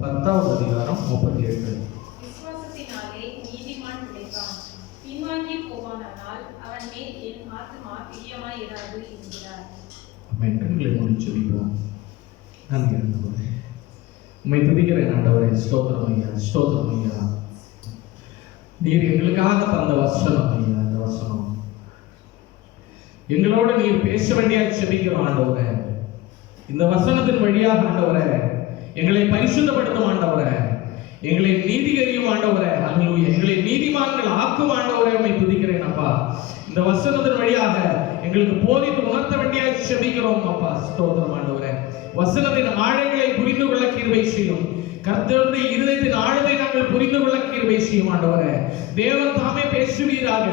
10வது அதிகாரம் 38. விசுவாசத்தினாலே நீதிமான் பிழைப்பான், பின்வாங்கி போவானால் அவன் மேல் என் ஆத்துமா பிரியமாய் இராது என்கிறார். ஆமென். கண்களை மூடி ஜெபிப்போம். நன்றி ஆண்டவரே, உம்மை துதிக்கிறேன் ஆண்டவரே. ஸ்தோத்திரம் ஐயா, ஸ்தோத்திரம் ஐயா. நீர் எங்களுக்காக தந்த வசனம் ஐயா, இந்த வசனம் எங்களோடு நீர் பேச வேண்டிய ஜெபிக்கிறோம் ஆண்டவரே. இந்த வசனத்தின் வழியாக ஆண்டவரே எங்களை பரிசுத்தப்படுத்தும் ஆண்டவரே, எங்களை நீதிகரியும் ஆண்டவரே, அல்லேலூயா, எங்களை நீதிமான்கள் ஆக்கும் ஆண்டவரே. உம்மை துதிக்கிறேன் அப்பா. இந்த வசனத்தின் வழியாக எங்களுக்கு போதித்து உணர்த்த வேண்டிய ஜெபிக்கிறோம் அப்பா. ஸ்தோத்திரம் ஆண்டவரே. வசனத்தின் ஆழங்களை புரிந்து கொள்ள கிருபை செய்யும். கர்த்தருடைய இருதயத்தின் ஆழத்தை நாங்கள் புரிந்து கொள்ள கிருபை செய்யும் ஆண்டவரே. தேவன் தாமே பேசுவீராக.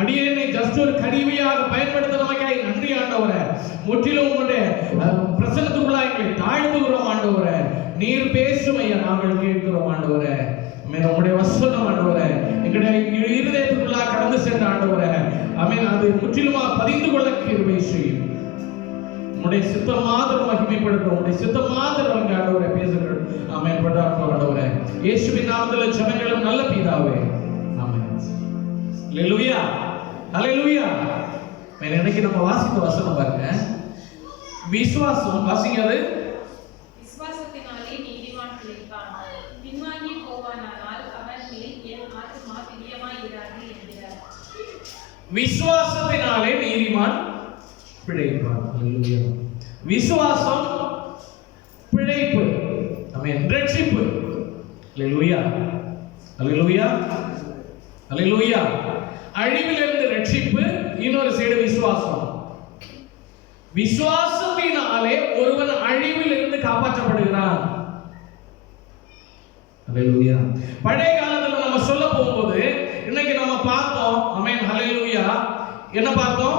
அடியேனை ஜஸ்ட் ஒரு கருவியாக பயன்படுத்த நமக்காய் நன்றி ஆண்டவரே. முற்றிலும் உங்களுடைய பிரசன்னத்துக்குள்ளா எங்களை தாழ்த்துகிறோம் ஆண்டவரே. நீர் பேசும் ஐயா, நாங்கள் கேட்கிறோம் ஆண்டவரே. உங்களுடைய வசனம் ஆண்டவரே எங்களுடைய இருதயத்துக்குள்ளா கடந்து சென்ற ஆண்டவரே, ஆமென், அது முற்றிலுமா பதிந்து கொள்ள கிருபை செய்யும். உங்களுடைய சித்தம் மாத்திரம் மகிமைப்படுத்தும், உங்களுடைய சித்தம் மாத்திரம் அங்கே ஆண்டவரே பேசுகிறோம். ஆமென். படாட்டம் ஆண்டவரே, இயேசுவின் நாமத்தில் ஜெபங்களும் நல்ல பிதாவே, ஆமென். அல்லேலூயா, அல்லேலூயா. இன்னைக்கு நம்ம வாசித்த வசனம் பாருங்க, விசுவாசம். வாசிங்க அது. விசுவாசத்தினாலே நீதிமான் பிழைப்பான், பின்வாங்கி போவானால் அவன் மேல் என் ஆத்துமா பிரியமாய் இராது என்கிறார். விசுவாசத்தினாலே நீதிமான் பிழைப்பான். அல்லேலூயா. விசுவாசம், பிழைப்பு, ஆமென், ரட்சிப்பு. அல்லேலூயா, அல்லேலூயா, அல்லேலூயா. அழிவிலிருந்து ரட்சிப்பு, இன்னொரு சைடு விசுவாசம். விசுவாசத்தினாலே ஒருவன் அழிவிலிருந்து காப்பாற்றப்படுகிறான். அல்லேலூயா. பழைய காலத்துல நம்ம சொல்ல போகும்போது இன்னைக்கு நம்ம பார்த்தோம், ஆமென், அல்லேலூயா, என்ன பார்த்தோம்?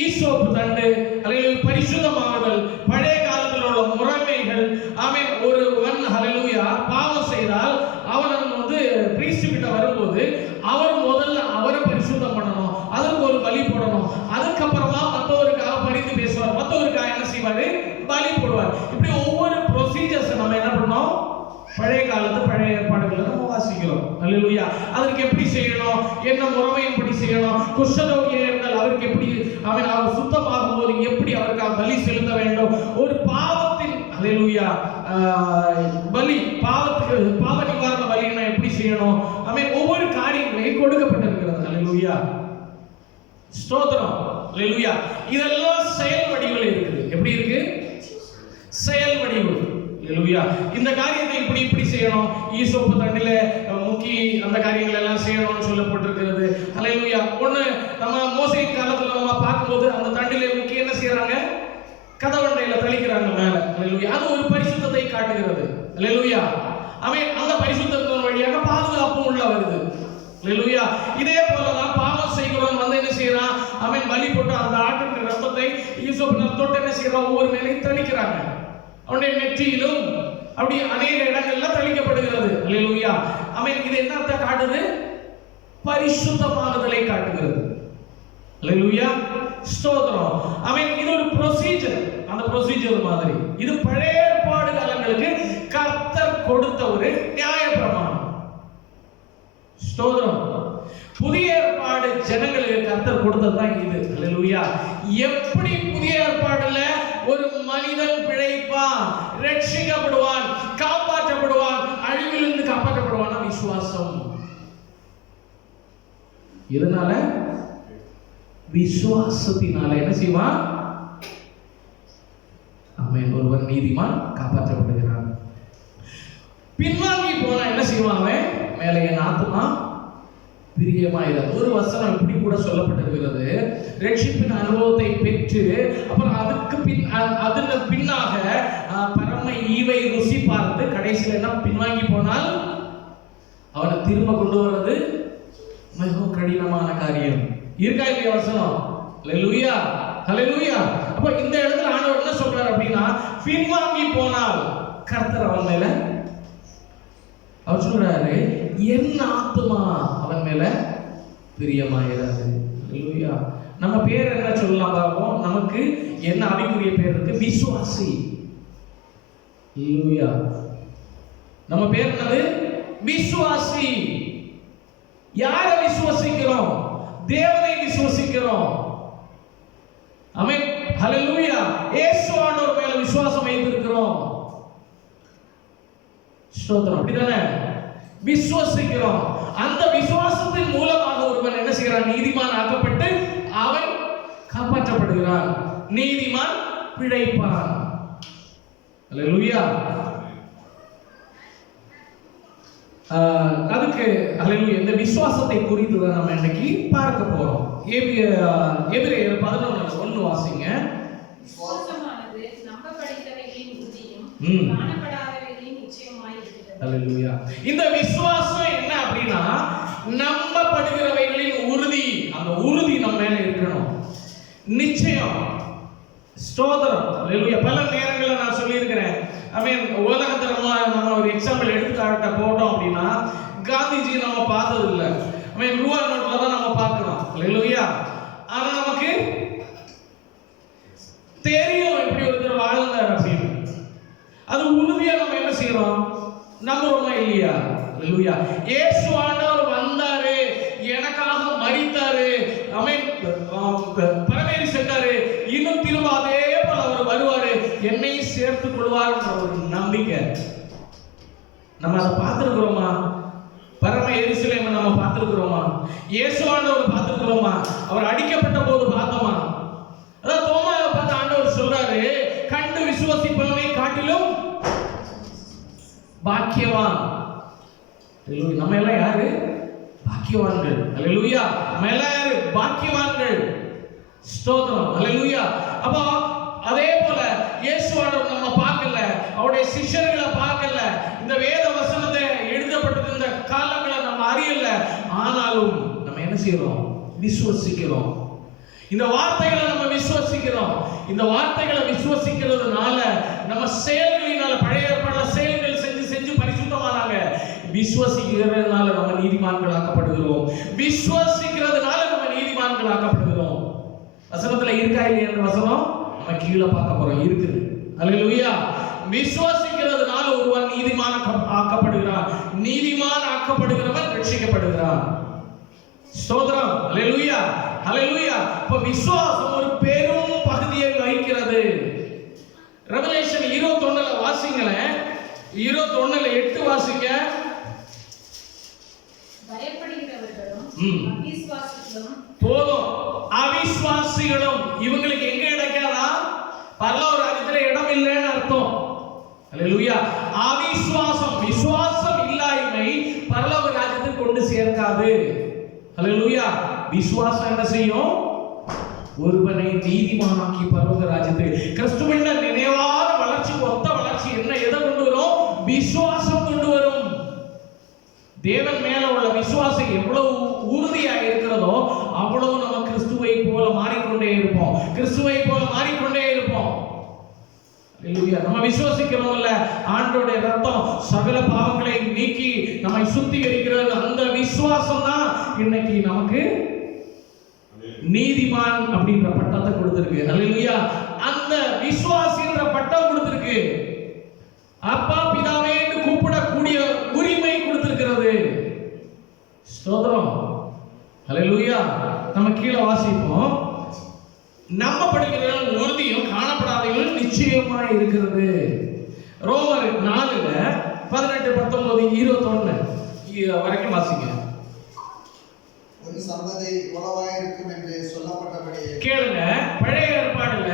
ஈசோப்பு தண்டு, அல்லேலூயா, பரிசுத்தமாகுதல், பழைய காலத்தில் உள்ள முறைமைகள். ஆமென். ஒருவன் அல்லேலூயா பாவம் செய்தால் அவன் பிரீஸ்ட் கிட்ட வரும்போது அவர் முதல்ல அவரை பரிசுத்தம் பண்ணணும், அதற்கு ஒரு பலி போடணும், அதுக்கப்புறமா மற்றவருக்காக பரிந்து பேசுவார், மற்றவருக்காக என்ன செய்வாரு? பலி போடுவார். இப்படி ஒவ்வொரு ப்ரொசீஜர்ஸ் நம்ம என்ன பண்ணோம்? பழைய காலத்து பழைய ஏற்பாடுகளை நம்ம வாசிக்கிறோம். அல்லேலூயா. அதற்கு எப்படி செய்யணும், என்ன முறைமையின்படி செய்யணும், குஷ்டரோகியா இருந்தால் அவருக்கு எப்படி, அவன் அவர் சுத்தமாகும் போது எப்படி அவருக்காக பலி செலுத்த வேண்டும், ஒரு பாவத்தின் அல்லேலூயா பலி, பாவத்துக்கு பாவ நிவாரண பலியை எப்படி செய்யணும், அவன் ஒவ்வொரு காரியங்களையும் கொடுக்கப்பட்டிருக்கிறது. அல்லேலூயா, ஸ்தோத்திரம். அல்லேலூயா. இதெல்லாம் செயல் வடிவில் இருக்குது. எப்படி இருக்கு? செயல் வடிவு. அல்லேலூயா. இந்த காரியத்தை இப்படி இப்படி செய்யணும், ஈசோப்பு தண்டில முக்கி அந்த காரியங்கள் எல்லாம் செய்யணும்னு சொல்லப்பட்டிருக்கிறது. அல்லேலூயா. ஒண்ணு நம்ம மோசேயின் காலத்துல நம்ம பார்க்கும்போது அந்த தண்டில முக்கி என்ன செய்யறாங்க? கதவண்டையில தெளிக்கிறாங்க மேல. அல்லேலூயா. அது ஒரு பரிசுத்தத்தை காட்டுகிறது. அல்லேலூயா. அவன் அந்த பரிசுத்தத்தின் வழியாக பாதுகாப்பும் உள்ள வருது. அல்லேலூயா. இதே போலதான் பாவம் செய்கிறவன் என்ன செய்யறான்? அவன் பலி போட்டு அந்த ஆட்டின் ரத்தத்தை ஈசோப்பு தொட்டு என்ன செய்யறான்? ஒவ்வொரு மேலையும் தெளிக்கிறாங்க. அவனுடைய நெற்றியிலும் அப்படி அநேக இடங்கள்ல தெளிக்கப்படுகிறது. அல்லேலூயா. அவன் இது என்னத்தை காட்டுது? பரிசுத்தமாகுதலை காட்டுகிறது. அல்லேலூயா, ஸ்தோத்திரம். அவன் இது ஒரு ப்ரொசீஜர், அந்த ப்ரொசீஜர் மாதிரி. இது பழைய ஏற்பாடு காலங்களுக்கு கர்த்தர் கொடுத்த ஒரு நியாயப்பிரமாணம். ஸ்தோத்திரம். புதிய ஏற்பாடு ஜனங்களுக்கு கர்த்தர் கொடுத்ததுதான் இது. அல்லேலூயா. எப்படி புதிய ஏற்பாடுல ஒரு மனிதன் பிழைப்பான், ரட்சிக்கப்படுவான், காப்பாற்றப்படுவான், அழிவிலிருந்து காப்பாற்றப்படுவான்? விசுவாசம். இதனால விசுவாசத்தினால என்ன செய்வான்? அவன் ஒருவன் நீதிமான், காப்பாற்றப்படுகிறான். பின்வாங்கி போனா என்ன செய்வான்? அவன் மேலே என் ஆத்துமா பிரியமாயிராது. ஒரு வசனம் இப்படி கூட சொல்லப்பட்டிருக்கிறது, ரட்சிப்பின் அனுபவத்தை பெற்று அப்புறம் அதுக்கு பின்னாக பரம ஈவை ருசி பார்த்து கடைசியில் என்ன பின்வாங்கி போனால் அவனை திரும்ப கொண்டு வர்றது மிகவும் கடினமான காரியம். இருக்கா இல்லையா வசனம்? அல்லேலூயா, அல்லேலூயா. அப்ப இந்த இடத்துல ஆண்டவர் என்ன சொல்றாரு அப்படின்னா, பின்வாங்கி போனால் கர்த்தர் அவன் மேல, அவர் சொல்றாரு, என் ஆத்துமா அவன் மேல பிரியமாயிராது. அல்லேலூயா. நம்ம பேர் என்ன சொல்லலாம் பாப்போம்? நமக்கு என்ன ஆவிக்குரிய பேர் இருக்கு? விசுவாசி. ஹalleluya. நம்ம பேர் என்னது? விசுவாசி. யாரை விசுவாசிக்கிறோம்? தேவனை விசுவாசிக்கிறோம். ஆமென், ஹalleluya. இயேசுவானவர் மேல விசுவாசம் வைத்திருக்கிறோம். ஸ்தோத்திரம். அப்படிதானே? விசுவாசிக்கிறோம். அந்த விசுவாசத்தின் மூலமாக ஒருவன் என்ன செய்கிறான்? நீதிமான் ஆக்கப்பட்டு அவன் காப்பாற்றப்படுகிறான். நீதிமான் பிழைப்பான். ஹalleluya. அதுக்கு ஹalleluya. இந்த விசுவாசத்தை குறித்து தான் நம்ம இன்னைக்கு பார்க்க போறோம். எபிரேயர் 11:1 வாசிங்க. விசுவாசமானது நம்பப்படுகிறவைகளின் உறுதியும் காணப்படாதவைகளின் நிச்சயமாய் இருக்கிறது. ஹalleluya. இந்த விசுவாசம் என்ன அப்படின்னா நம்பப்படுகிறவைகளின் உறுதி. அந்த உறுதி நம்ம மேல இருக்கணும். நிச்சயம். ஸ்தோத்திரம். ஹalleluya. பல நேரங்களில் நான் சொல்லியிருக்கிறேன். உலகத்துல நம்ம ஒரு எக்ஸாம்பிள் எடுத்துக்காட்ட போட்டோம் அப்படின்னா காந்திஜி நம்ம பார்த்தது இல்லை. ரூபா நோட்ல தான் நம்ம பார்க்கிறோம். ஹalleluya. ஆனா நமக்கு தெரியும் எப்படி ஒருத்தர் வாழ்ந்தார் அப்படின்னு. அது உறுதியா நம்ம என்ன செய்யறோம்? நம்புறோமா இல்லையா? ஹalleluya. இயேசு ஆண்டவர் வந்தாரு, எனக்காக மரித்தாரு, பரமேறி சென்றாரு, இன்னும் திரும்ப அதே போல அவர் வருவாரு, என்னை சேர்த்துக் கொள்வார் என்ற ஒரு நம்பிக்கை. நம்ம அதை பார்த்திருக்கிறோமா? பரம எருசலேமை நம்ம பார்த்திருக்கிறோமா? இயேசு ஆண்டவர் பார்த்திருக்கிறோமா? அவர் அடிக்கப்பட்ட போது பார்த்தோமா? அதான் தோமாவை பார்த்து ஆண்டவர் சொல்றாரு, கண்டு விசுவாசிப்பவனை காட்டிலும் பாக்கியவான். நம்ம எல்லாம் யாரு? பாக்கியவான்கள். ஹalleluya. நம்ம எல்லாம் யாரு? பாக்கியவான்கள். ஸ்தோத்திரம். ஹalleluya. அப்போ அதே போல இயேசுவானவர் நம்ம பார்க்கல, அவருடைய சிஷ்யர்களை பார்க்கல, இந்த வேத வசனத்தை எழுதப்பட்டிருந்த காலங்களை நம்ம அறியல. ஆனாலும் நம்ம என்ன செய்யறோம்? விசுவாசிக்கிறோம். இந்த வார்த்தைகளை நம்ம விசுவாசிக்கிறோம். இந்த வார்த்தைகளை விசுவாசிக்கிறதுனால நம்ம செயல்களினால, பழைய ஏற்பாடுல செயல்கள் செஞ்சு செஞ்சு பரிசுத்தமானாங்க. விசுவாசிக்கிறதுனால நம்ம நீதிமான்கள் ஆக்கப்படுகிறோம். விசுவாசிக்கிறதுனால நம்ம நீதிமான்கள் ஆக்கப்படுகிறோம். வசனத்துல இருக்கா இல்லையா? அந்த வசனம் நம்ம கீழே பார்க்க போறோம். இருக்குது. ஹalleluya. விசுவாசிக்கிறதுனால ஒருவன் நீதிமான் ஆக்கப்படுகிறான். நீதிமான் ஆக்கப்படுகிறவன் ரட்சிக்கப்படுகிறான். ஸ்தோத்திரம். ஹalleluya. ஹalleluya. இப்ப விசுவாசம் ஒரு பெரும் பகுதியை வகிக்கிறது. ரெவலேஷன் 21ல வாசிங்களேன். 21:8 வாசிங்க. பயப்படுகிறவர்களும் அவிசுவாசிகளும் போதும். அவிசுவாசிகளும் இவங்களுக்கு எங்க கிடைக்காதா? பரலோக ராஜ்யத்துல இடம் இல்லைன்னு அர்த்தம். ஹalleluya. அவிசுவாசம், விசுவாசம் இல்லாமை பரலோக ராஜ்யத்துக்கு கொண்டு சேர்க்காது. ஹalleluya. விசுவாசம் என்ன செய்யும்? ஒருவனை நீதிமானாக்கி பரலோக ராஜ்யத்தை, கிறிஸ்துவின் நினைவான வளர்ச்சி, ஒத்த வளர்ச்சி என்ன எதை கொண்டு வரும்? விசுவாசம் கொண்டு வரும். தேவன் மேல உள்ள விசுவாசம் எவ்வளவு உறுதியாக இருக்கிறதோ அவ்வளவு நம்ம கிறிஸ்துவை போல மாறிக்கொண்டே இருப்போம். கிறிஸ்துவை போல மாறிக்கொண்டே இருப்போம். ஹalleluya. நம்ம விசுவாசிக்கிறோம் இல்ல, ஆண்டவருடைய ரத்தம் சகல பாவங்களை நீக்கி நம்மை சுத்திகரிக்கிறது. அந்த விசுவாசம் தான் இன்னைக்கு நமக்கு நீதிமான் அப்படின்ற பட்டத்தை கொடுத்திருக்கு. ஹalleluya. அந்த விசுவாசின்ற பட்டம் கொடுத்திருக்கு. அப்பா பிதாவே என்று கூப்பிடக்கூடிய உரிமை கொடுத்திருக்கிறது. ஸ்தோத்திரம். ஹalleluya. நம்ம கீழே வாசிப்போம். நம்பப்படுகிற உறுதியும் காணப்படாதவைகளும் நிச்சயமாய் இருக்கிறது. ரோமர் 4:18, 19, 21 வரைக்கும் வாசிங்க. ஒரு சந்ததி உளவாயிருக்கும் என்று சொல்லப்பட்டபடி கேளுங்க. பழைய ஏற்பாடுல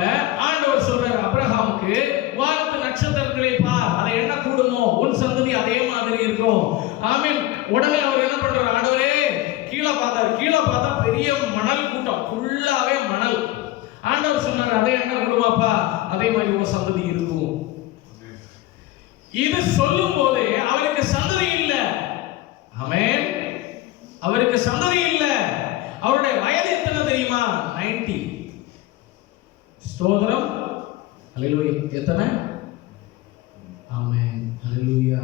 ஆண்டவர் சொல்றாரு அபிரகாமுக்கு, வானத்து நட்சத்திரங்களை பார், அதை என்ன கூடுமோ உன் சந்ததி அதே மாதிரி இருக்கும். ஆமென். உடனே அவர் என்ன பண்றாரு? ஆண்டவரே, கீழே பார்த்தாரு. கீழே பார்த்தா பெரிய மணல் கூட்டம், ஃபுல்லாவே மணல். ஆண்டவர் சொன்னாரு, அதே என்ன கூடுமாப்பா, அதே மாதிரி உன் சந்ததி இருக்கும். இது சொல்லும் போதே அவருக்கு சந்ததி இல்லை. ஆமென். அவருக்கு சந்ததி இல்லை. அவருடைய வயது எத்தனை தெரியுமா? 90. ஸ்தோத்திரம். ஹalleluya. எத்தனை? ஆமென். ஹalleluya.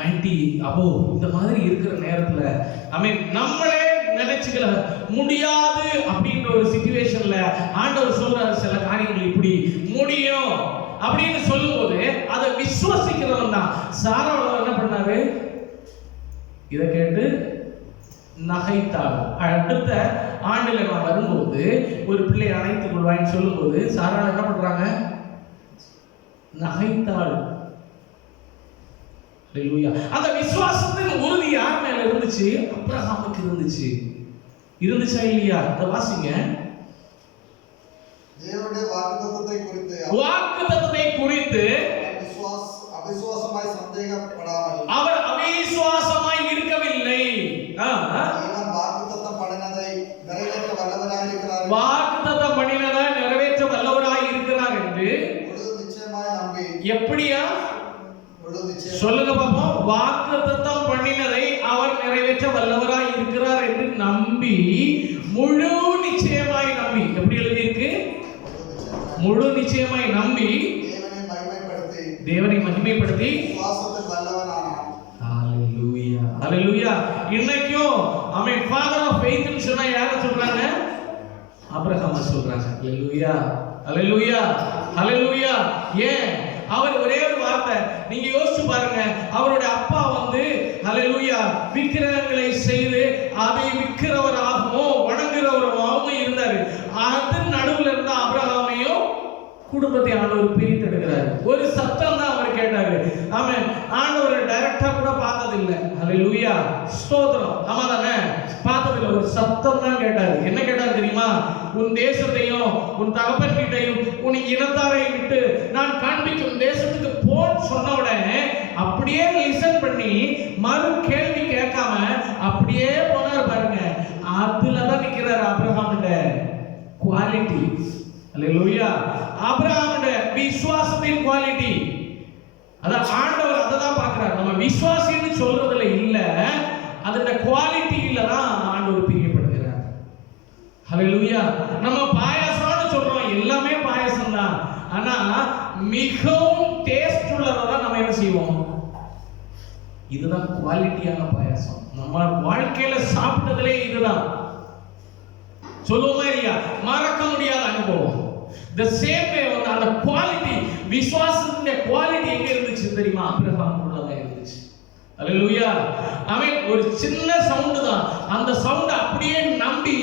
90 அபோ இந்த மாதிரி இருக்கிற நேரத்துல ஆமென், நம்மளே நினைச்சுக்கல முடியாது அப்படின்ற ஒரு சிச்சுவேஷன்ல ஆண்டவர் சொல்றாரு சில காரியங்கள் இப்படி முடியும். அப்படின்னு சொல்லும்போது அதை விசுவாசிக்கிறவன் தான். சாராள் என்ன பண்ணாரு? இதை கேட்டு நகைத்தாள். அடுத்த ஆண்டுல நான் வரும்போது ஒரு பிள்ளை அணைத்துக் கொள்வாயின்னு சொல்லும்போது சாராள் என்ன பண்றாங்க? நகைத்தாள். அந்த விசுவாசத்தின் உறுதி யார் மேல இருந்துச்சு? ஆபிரகாமுக்கு இருந்துச்சு. இருந்துச்சா இல்லையா? அதை வாசிங்க. தேவனுடைய வாக்குத்தத்தத்தை குறித்து அவிசுவாசமாய் சந்தேகப்படாமல் அவர் அவிசுவாசமாய் இருக்கவில்லை. வாக்குத்தத்தம் பண்ணினதை நிறைவேற்ற வல்லவராய் இருக்கிறார். வாக்குத்தத்தம் பண்ணினதை நிறைவேற்ற வல்லவராய் இருக்கிறார் என்று நிச்சயமாய் நம்பி. எப்படியா சொல்லுங்க பாப்போம். வாக்குத்தத்தம் பண்ணினதை அவர் நிறைவேற்ற வல்லவராய் இருக்கிறார் என்று நம்பி, முழு நிச்சயமாய் நம்பி. எப்படி எழுதி இருக்கு? முழு நிச்சயமாய் நம்பி தேவனை மகிமைப்படுத்தி ஹalleluya ஹalleluya. இன்னைக்கும் ஆமென். ஃாதர் ஆஃப் ஃபெய்த் ன்னு சொன்னா யாரை சொல்றாங்க? ஆபிரகாமை சொல்றாங்க. ஹalleluya ஹalleluya ஹalleluya. ஏன்? அவர் ஒரே ஒரு வார்த்தை நீங்க யோசிச்சு பாருங்க. அவருடைய அப்பா வந்து ஹalleluya விக்கிரகங்களை செய்து அதை விக்கிறவராகவும் வணங்குறவராகவும் இருந்தாரு. அதன் நடுவுல இருந்த ஆபிரகாமையும் குடும்பத்தை ஆண்டவர் பிரித்தெடுக்கிறார். ஒரு சத்தம் தான் அவர் கேட்டாரு. ஆமென். ஆண்டவர் டைரக்டா கூட பார்த்தது இல்ல. ஹalleluya ஸ்தோத்திரம். ஆமா தானே? பார்த்தது இல்ல. ஒரு சத்தம் தான் கேட்டாரு. என்ன கேட்டாரு தெரியுமா? உன் தேசத்தையும் உன் தகப்பன் வீட்டையும் உன் இனத்தாரை விட்டு நான் காண்பிக்கும் தேசத்துக்கு போன்னு சொன்ன உடனே அப்படியே லிசன் பண்ணி மறு கேள்வி கேட்காம அப்படியே போனார் பாருங்க. அதுலதான் நிக்கிறார் ஆபிரகாமுடைய குவாலிட்டி. ஹalleluya. ஆபிரகாமுடைய விசுவாசத்தின் குவாலிட்டி. அதான் ஆண்டவர் அததான் பார்க்கிறார். நம்ம விசுவாசின்னு சொல்றதுல இல்ல, அதோட குவாலிட்டியில தான் ஆண்டவர் பிரியப்படுகிறார். ஹalleluya. நம்ம பாயாசம்னு சொல்றோம், எல்லாமே பாயாசம் தான். ஆனா மிகவும் டேஸ்ட் உள்ளதை தான் நம்ம என்ன செய்வோம்? இதுதான் குவாலிட்டியான பாயாசம். நம்ம வாழ்க்கையில சாப்பிட்டதுலே இதுதான். சொல்லுவோமா இல்லையா? மறக்க முடியாத அனுபவம். the same way அந்த குவாலிட்டி, விசுவாசத்தின் குவாலிட்டி எங்க இருந்துச்சு தெரியுமா? ஆபிரகாமுக்குள்ள தான் இருந்துச்சு. ஹalleluya. ஆமென். ஒரு சின்ன சவுண்ட் தான், அந்த சவுண்ட் அப்படியே நம்பி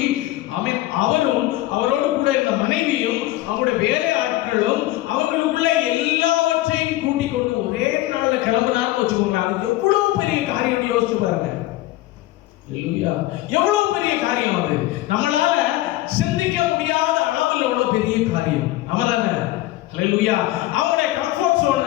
ஆமென். அவரும் அவரோடு கூட இருந்த மனைவியும் அவங்களுடைய வேலை ஆட்களும் அவங்களுக்குள்ள எல்லாவற்றையும் கூட்டிக் கொண்டு ஒரே நாள்ல கிளம்பினார்னு வச்சுக்கோங்க. அது எவ்வளவு பெரிய காரியம் யோசிச்சு பாருங்க. ஹalleluya. எவ்வளவு பெரிய காரியம் அது. நம்மளால சிந்திக்க முடியாத அளவில் எவ்வளவு பெரிய காரியம். ஆமாதானே? ஹalleluya. அவருடைய கம்ஃபர்ட் ஜோன்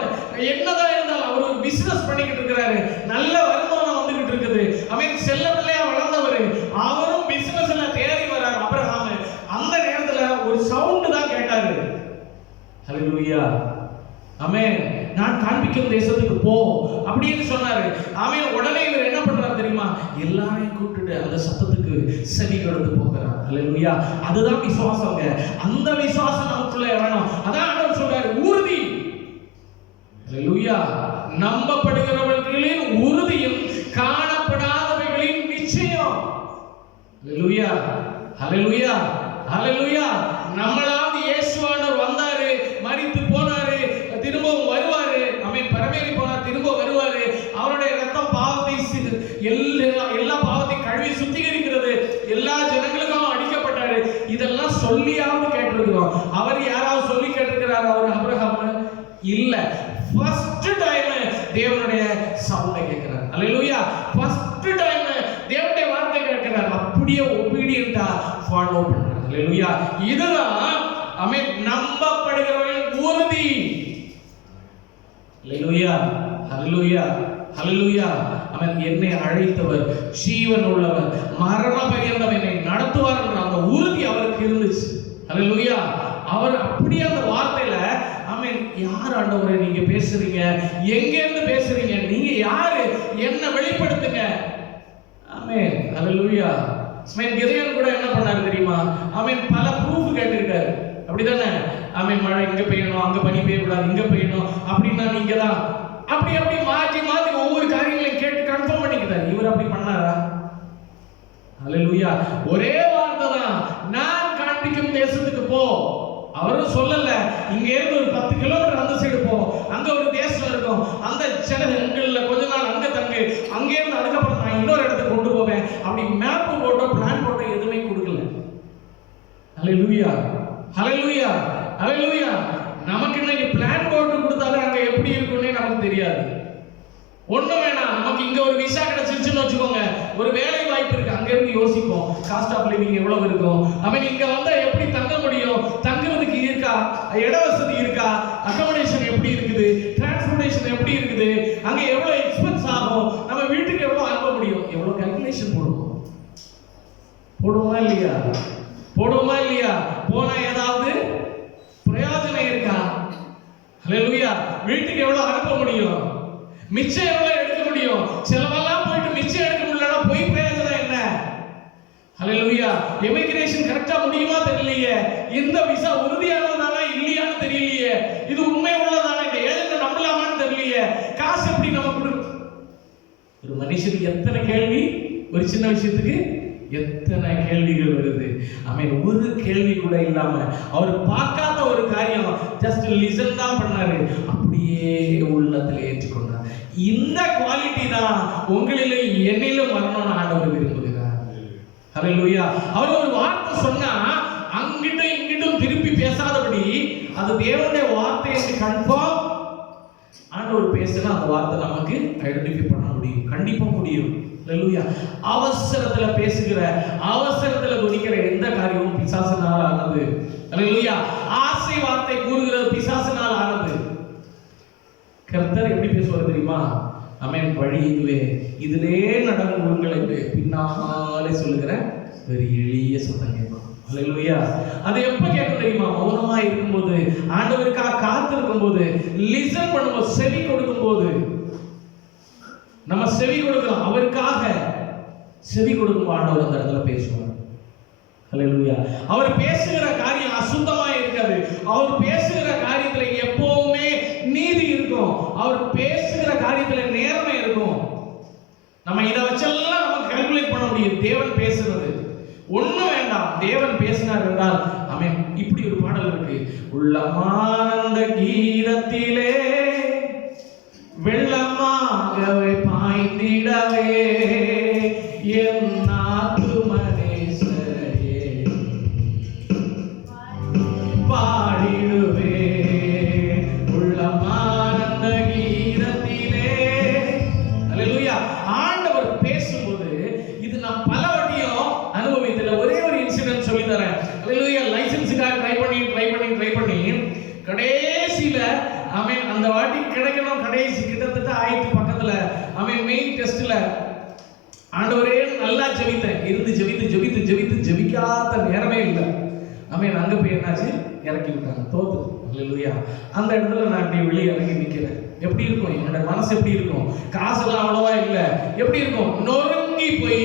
என்னதான் இருந்தாலும் அவர் ஒரு பிசினஸ் பண்ணிக்கிட்டு இருக்காரு. நல்ல வருமானம் வந்துகிட்டு இருக்குது. அவன் செல்ல பிள்ளையா வளர்ந்தவர். அவரும் பிசினஸ்ல தேறி வரார் ஆபிரகாம். அந்த நேரத்துல ஒரு சவுண்ட் தான் கேட்டாரு. ஹalleluya. ஆமென். நான் காண்பிக்கும் தேசத்துக்கு போ அப்படின்னு சொன்னாரு. ஆமென். உடனே இவர் என்ன பண்றாரு தெரியுமா? எல்லாரையும் கூப்பிட்டு அந்த சத்தத்துக்கு செவி கொடுத்து போகிறார். ஹalleluya. அதுதான் விசுவாசங்க. அந்த விசுவாசம் நமக்குள்ள வேணும். அதான் ஆண்டவர் சொல்றாரு, உறுதி. ஹalleluya. நம்பப்படுகிறவர்களின் உறுதியும் காணப்படாதவைகளின் நிச்சயம். ஹalleluya ஹalleluya ஹalleluya. நம்மளாவது இயேசுவானவர் வந்தாரு, மரித்து போனாரு, திரும்பவும் வருவாரு. ஆமென். பரமேறி போனார், திரும்ப வருவாரு. அவருடைய ரத்தம் பாவத்தை எல்லா பாவத்தையும் கழுவி சுத்திகரிக்கிறது. எல்லா ஜனங்களுக்கும் அடிக்கப்பட்டாரு. இதெல்லாம் சொல்லியாவது கேட்டிருக்கிறோம். அவர் யாராவது சொல்லி கேட்டிருக்கிறார்? அவர் ஆபிரகாம் இல்ல. ஃபர்ஸ்ட் டைம் தேவனுடைய சவுண்டை கேட்கிறார். ஹalleluya. ஃபர்ஸ்ட் டைம் தேவனுடைய வார்த்தை கேட்கிறார். அப்படியே ஒபீடியன்ட்டா ஃபாலோ பண்றார். ஹalleluya. இதுதான் ஆமென் நம்பப்படுகிறவர்களின் உறுதி. ஹalleluya ஹalleluya ஹalleluya. அவன் என்னை அழைத்தவர் ஜீவன் உள்ளவர், மரண பரியந்தம் என்னை நடத்துவார் என்ற அந்த உறுதி அவருக்கு இருந்துச்சு. ஹalleluya. அவர் அப்படியே அந்த வார்த்தையில ஆமென். யார் ஆண்டவரே நீங்க பேசுறீங்க? எங்க இருந்து பேசுறீங்க? நீங்க யாரு? என்ன வெளிப்படுத்துங்க. ஆமென். ஹalleluya. ஆமென். கிதியோன் கூட என்ன பண்ணாரு தெரியுமா? ஆமென். பல ப்ரூஃப் கேட்டிருக்காரு. அப்படிதானே? ஆமென். மழை இங்க பெய்யணும், அங்க பனி பெய்யக்கூடாது, இங்க பெய்யணும் அப்படின்னா நீங்க தான் அப்படி மாற்றி மாற்றி ஒவ்வொரு காரியங்களையும் கேட்டு கன்ஃபார்ம் பண்ணிக்கிறார். இவர் அப்படி பண்ணாரா? ஹalleluya. ஒரே வார்த்தை தான், நான் காண்பிக்கும் தேசத்துக்கு போ. அவரும் சொல்லல இங்க இருந்து ஒரு 10 கிலோமீட்டர் அந்த சைடு போ, அங்க ஒரு தேசம் இருக்கும், அந்த ஜனங்கள்ல கொஞ்ச நாள் அங்க தங்கு, அங்கே இருந்து அதுக்கப்புறம் நான் இன்னொரு இடத்துக்கு கொண்டு போவேன். அப்படி மேப் போட்டோ பிளான் போட்டோ எதுவுமே கொடுக்கல. ஹல்லேலூயா, ஹல்லேலூயா, ஹல்லேலூயா. நமக்கு இன்னைக்கு பிளான் போட்டு கொடுத்தாலும் அங்க எப்படி இருக்கும்னே நமக்கு தெரியாது. ஒண்ணு வேணாம், நமக்கு இங்க ஒரு விசா கிடைச்சிருச்சுன்னு வச்சுக்கோங்க, ஒரு வேலை வாய்ப்பு இருக்கு, அங்க இருந்து யோசிப்போம் காஸ்ட் ஆஃப் லிவிங் எவ்வளவு இருக்கும், அவன் இங்க வந்தா எப்படி தங்க முடியும், தங்குறதுக்கு இருக்கா, இட வசதி இருக்கா, அகாமடேஷன் எப்படி இருக்குது, டிரான்ஸ்போர்டேஷன் எப்படி இருக்குது, அங்க எவ்வளவு எக்ஸ்பென்ஸ் ஆகும், நம்ம வீட்டுக்கு எவ்வளவு அனுப்ப முடியும், எவ்வளவு கால்குலேஷன் போடுவோமா இல்லையா, போடுவோமா இல்லையா? போனா ஏதாவது பிரயோஜனம் இருக்கா? ஹல்லேலூயா. வீட்டுக்கு எவ்வளவு அனுப்ப முடியும், மிச்சம் எவ்வளவு எடுக்க முடியும், செலவெல்லாம் போயிட்டு மிச்சம் எடுக்க முடியலன்னா போய் பிரயோஜனம் என்ன? ஹல்லேலூயா. இமிகிரேஷன் கரெக்டா முடியுமா தெரியலையே, இந்த விசா உறுதியானதானா இல்லையான்னு தெரியலையே, இது உண்மை உள்ளதானா, இந்த ஏஜென்ட் நம்பலாமான்னு தெரியலையே, காசு எப்படி நம்ம ஒரு மனுஷனுக்கு எத்தனை கேள்வி, ஒரு சின்ன விஷயத்துக்கு எத்தனை கேள்விகள் வருது. அவன் ஒரு கேள்வி கூட இல்லாம அவர் பார்க்காத ஒரு காரியம் ஜஸ்ட் லிசன் தான் பண்ணாரு, அப்படியே உள்ளத்துல ஏற்றுக்கொண்டார். இந்த குவாலிட்டி தான் உங்களிலும் என்னிலும் வரணும்னு ஆண்டவர் விரும்புகிறார். ஹல்லேலூயா. அவர் ஒரு வார்த்தை சொன்னா அங்கிட்டும் இங்கிட்டும் திருப்பி பேசாதபடி அது தேவனுடைய வார்த்தை என்று கன்ஃபார்ம் ஆண்டவர் பேசினா அந்த வார்த்தை நமக்கு ஐடென்டிஃபை பண்ண முடியும், கண்டிப்பா முடியும். ஹல்லேலூயா. அவசரத்துல பேசுகிற, அவசரத்துல துணிக்கிற எந்த காரியமும் பிசாசினால் ஆனது. ஹல்லேலூயா. ஆசை வார்த்தை கூறுகிறது பிசாசினால் ஆனது. கர்த்தர் எப்படி பேசுவார் தெரியுமா? ஆமென். வழி இதுவே, இதிலே நடங்குங்கள் என்று பின்னாலே சொல்லுகிற ஒரு எளிய சத்தம் கேட்கும். ஹல்லேலூயா. அது எப்ப கேட்கும் தெரியுமா? மௌனமா இருக்கும்போது, ஆண்டவருக்காக காத்திருக்கும் போது, லிசன் பண்ணும்போது, செவி கொடுக்கும் போது. நம்ம செவி கொடுக்கிறோம், அவருக்காக செவி கொடுக்கும் ஆண்டவர் அந்த இடத்துல பேசுவார். ஹல்லேலூயா. அவர் பேசுகிற காரியம் அசுத்தமா இருக்காது. அவர் பேசுகிற காரியத்துல எப்பவுமே நீதி இருக்கும். அவர் பேசுகிற காரியத்துல நேர்மை இருக்கும். நம்ம இதை வச்செல்லாம் நம்ம கால்குலேட் பண்ண முடியும். தேவன் பேசுறது ஒண்ணு வேண்டாம், தேவன் பேசினார் என்றால் ஆமென். இப்படி ஒரு பாடல் இருக்கு, உள்ளமானந்த கீதத்திலே வெள்ளமாகவே பாய்ந்திடவே என் ஆத்துமனேசரே பாடிடுவே, உள்ளமானந்த கீதத்திலே. ஹல்லேலூயா. ஆண்டவர் பேசும்போது இது நான் பல வாட்டியும் அனுபவித்தல. ஒரே ஒரு இன்சிடென்ட் சொல்லி தரேன். ஹல்லேலூயா. லைசென்ஸுக்காக ட்ரை பண்ணி கடைசியில அவன் அந்த வாட்டி கிடைக்கணும், கடைசி கிட்டத்தட்ட ஆயிட்டு பக்கத்துல அவன் மெயின் டெஸ்ட்ல ஆண்டவரே நல்லா ஜெபித்தேன், இருந்து ஜெபிக்காத நேரமே இல்லை. அவன் அங்க போய் என்னாச்சு, இறக்கி விட்டாங்க, தோத்து. ஹல்லேலூயா. அந்த இடத்துல நான் அப்படி வெளியே இறங்கி நிக்கிறேன். எப்படி இருக்கும் என்னோட மனசு, எப்படி இருக்கும்? காசெல்லாம் அவ்வளவா இல்லை, எப்படி இருக்கும்? நொறுங்கி போய்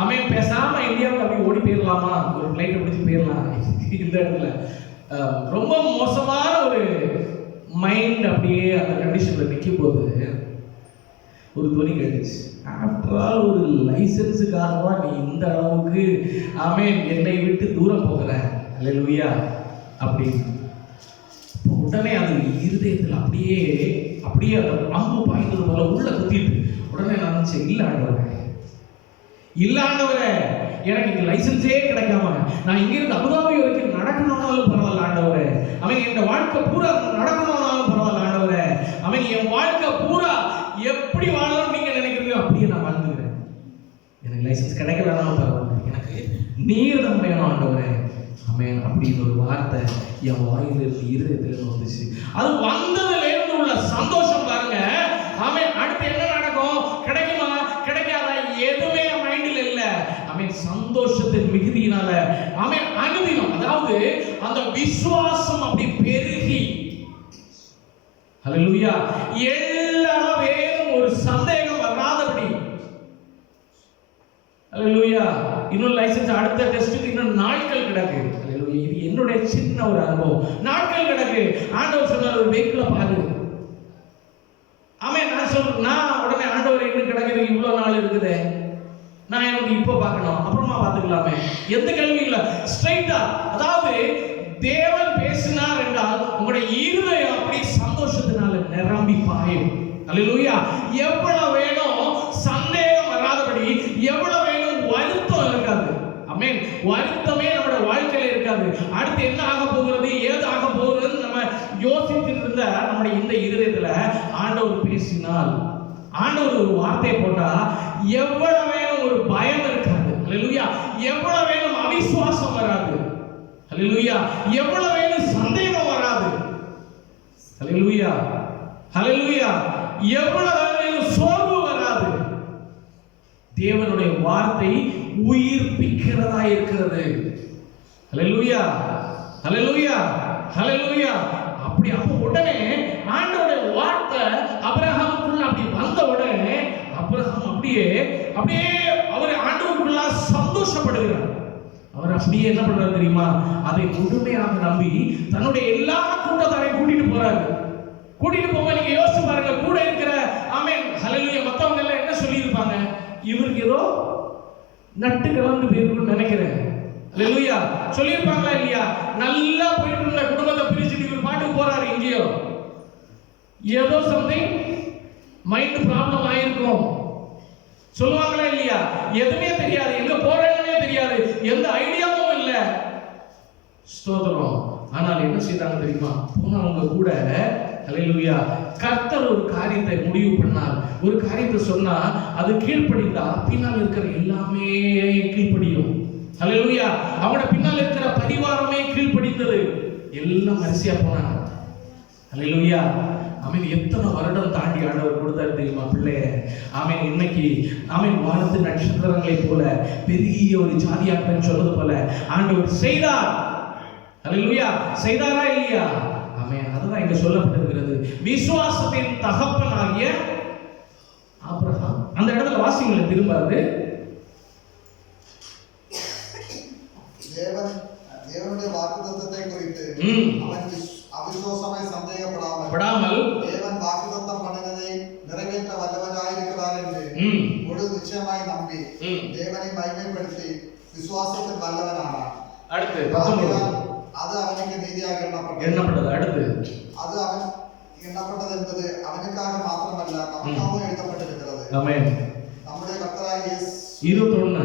அவன் பேசாம இந்தியாவுக்கு அப்படி ஓடி போயிடலாமா, ஒரு பிளைட்டை பிடிச்சி போயிடலாம். இந்த இடத்துல ரொம்ப மோசமான ஒரு மைண்ட் அப்படியே அந்த கண்டிஷன்ல நிற்கும் போது ஒரு துணி கேட்டுச்சு, ஆஃப்டர் ஆல் ஒரு லைசன்ஸுக்காகவா நீ இந்த அளவுக்கு ஆமென் என்னை விட்டு தூரம் போகிற? ஹல்லேலூயா. அப்படி உடனே அது இருதயத்தில் அப்படியே அந்த அம்பு பாய்ந்தது போல உள்ள குத்திட்டு உடனே நான் நினைச்சேன், இல்ல ஆண்டவரே, எனக்கு இங்க லைசன்ஸே கிடைக்காம நான் இங்க இருந்து அபுதாபி வரைக்கும் நடக்கணும்னாலும் பரவாயில்ல ஆண்டவரே, அவன் என் வாழ்க்கை பூரா நடக்கணும்னாலும் பரவாயில்ல ஆண்டவரே, அவன் என் வாழ்க்கை பூரா எப்படி வாழணும் நீங்க நினைக்கிறீங்களோ அப்படியே நான் வாழ்ந்துக்கிறேன். எனக்கு லைசன்ஸ் கிடைக்கலனாலும் பரவாயில்ல, எனக்கு நீர் தான் வேணும் ஆண்டவரே. ஆமென். அப்படின்னு ஒரு வார்த்தை என் வாயிலிருந்து இருதயத்திலிருந்து வந்துச்சு. அது வந்ததுல இருந்து உள்ள சந்தோஷம் பாருங்க. ஆமென். அடுத்து என்ன நடக்கும், கிடைக்குமா கிடைக்காதா எதுவுமே மைண்டில் இல்ல. ஆமென். சந்தோஷத்தின் மிகுதியினால ஆமென் அனுதினம், அதாவது அந்த விசுவாசம் அப்படி பெருகி, ஹல்லேலூயா, எல்லளவேனும் ஒரு சந்தேகம் வராதபடி. ஹல்லேலூயா. இன்னும் லைசன்ஸ் அடுத்த டெஸ்ட்டுக்கு இன்னும் நாட்கள் கிடக்கு. ஹல்லேலூயா. இது என்னுடைய சின்ன ஒரு அனுபவம். நாட்கள் கிடக்கு. ஆண்டவர் சொன்னார், ஒரு வெஹிக்கிளை பாரு. ஆமென். நான் உடனே ஆண்டவர் இன்னும் கிடக்குது, இவ்வளவு நாள் இருக்குது, நான் எனக்கு இப்ப பார்க்கணும், அப்புறமா பார்த்துக்கலாமே, எந்த கேள்வி இல்லை, ஸ்ட்ரைட்டா. அதாவது தேவன் பேசினார் என்றால் உங்களுடைய இருதயம் அப்படி சந்தோஷத்தினால நிரம்பி பாயும். அல்லேலூயா. எவ்வளவு வேணும் சந்தேகம் வராதபடி, எவ்வளவு வேணும் வருத்தம் இருக்காது. ஆமென். வருத்தமே நம்முடைய வாழ்க்கையில இருக்காது. அடுத்து என்ன ஆக போகிறது, ஏது ஆக போகிறது நம்ம யோசித்து இருந்த நம்முடைய இந்த இருதயத்துல ஆண்டவர் பேசினால், ஆண்டவர் ஒரு வார்த்தை போட்டா எவ்வளவு வேணும் ஒரு பயம் இருக்காது. அல்லேலூயா. எவ்வளவு வேணும் அவிசுவாசம் வராது. அல்லேலூயா. எவ்வளவு வேணும் சந்தேகம் வராது. அல்லேலூயா. அல்லேலூயா. எவ்வளவு வேணும் சோர்வு வராது. தேவனுடைய வார்த்தை உயிர்ப்பிக்கிறதா இருக்கிறது. அல்லேலூயா. அல்லேலூயா. அல்லேலூயா. அப்படி அப்ப உடனே ஆண்டவருடைய வார்த்தை ஆபிரகாமுக்குள்ள அப்படி வந்த உடனே ஆபிரகாம் அப்படியே அவர் ஆண்டவருக்குள்ள சந்தோஷப்படுகிறார். அவர் அப்படியே என்ன பண்றாரு தெரியுமா, அதை முழுமையாக நம்பி தன்னுடைய எல்லா கூட்டத்தாரையும் கூட்டிட்டு போறாரு. கூட்டிட்டு போக நீங்க யோசிச்சு பாருங்க, கூட இருக்கிற ஆமென் ஹல்லேலூயா மத்தவங்க எல்லாம் என்ன சொல்லி இருப்பாங்க, இவருக்கு ஏதோ நட்டு கலந்து போயிருக்குன்னு நினைக்கிறேன். ஹல்லேலூயா சொல்லி இருப்பாங்களா இல்லையா? நல்லா போயிட்டு இருந்த குடும்பத்தை பிரிச்சுட்டு இவர் பாட்டுக்கு போறாரு. எங்கேயோ ஏதோ சம்திங் மைண்ட் ப்ராப்ளம் ஆயிருக்கும் சொல்லுவாங்களா இல்லையா? எதுவுமே தெரியாது, எங்க போறேன்னே தெரியாது, எந்த ஐடியாவும் இல்ல. ஸ்தோத்திரம். ஆனால் என்ன செய்தாங்க தெரியுமா? போனவங்க கூட ஹல்லேலூயா கர்த்தர் ஒரு காரியத்தை முடிவு பண்ணார். ஒரு காரியத்தை சொன்னா அது கீழ்ப்படிந்தா பின்னால் இருக்கிற எல்லாமே கீழ்ப்படியும். ஹல்லேலூயா. அவனோட பின்னால் இருக்கிற பரிவாரமே கீழ்ப்படிந்தது. எல்லாம் வரிசையா போனாங்க. ஹல்லேலூயா. ஆமென். எத்தனை வருடம் தாண்டி ஆண்டவர் கொடுத்தாரு தெரியுமா பிள்ளைய? ஆமென். இன்னைக்கு ஆமென் வானத்து நட்சத்திரங்களை போல பெரிய ஒரு ஜாதியாக்கன்னு சொல்றது போல ஆண்டவர் செய்தார். ஹல்லேலூயா. செய்தாரா இல்லையா? ஆமென். அதுதான் இங்க சொல்லப்பட்டிருக்கிறது. விசுவாசத்தின் தகப்பனாகிய ஆபிரகாம். அந்த இடத்துல வாசிங்கள திரும்பாது. தேவனுடைய வாக்குத்தத்தத்தை குறித்து அவன் அவிசுவாசமாய் சந்தேகப்படாமல் தேவன் வாக்குத்தத்தம் பண்ணினதை நிறைவேற்ற வல்லவராய் இருக்கிறார் என்று முழு நிச்சயமாய் நம்பி தேவனை மகிமைப்படுத்தி விசுவாசத்தில் வல்லவனானார். அடுத்து அது அவனுக்கு நீதியாக எண்ணப்பட்டது. அடுத்து அது அவன் எண்ணப்பட்டது என்பது அவனுக்காக மாத்திரமல்ல நமக்காகவும் எழுதப்பட்டிருக்கிறது. ஆமென். நம்முடைய கர்த்தராகிய 21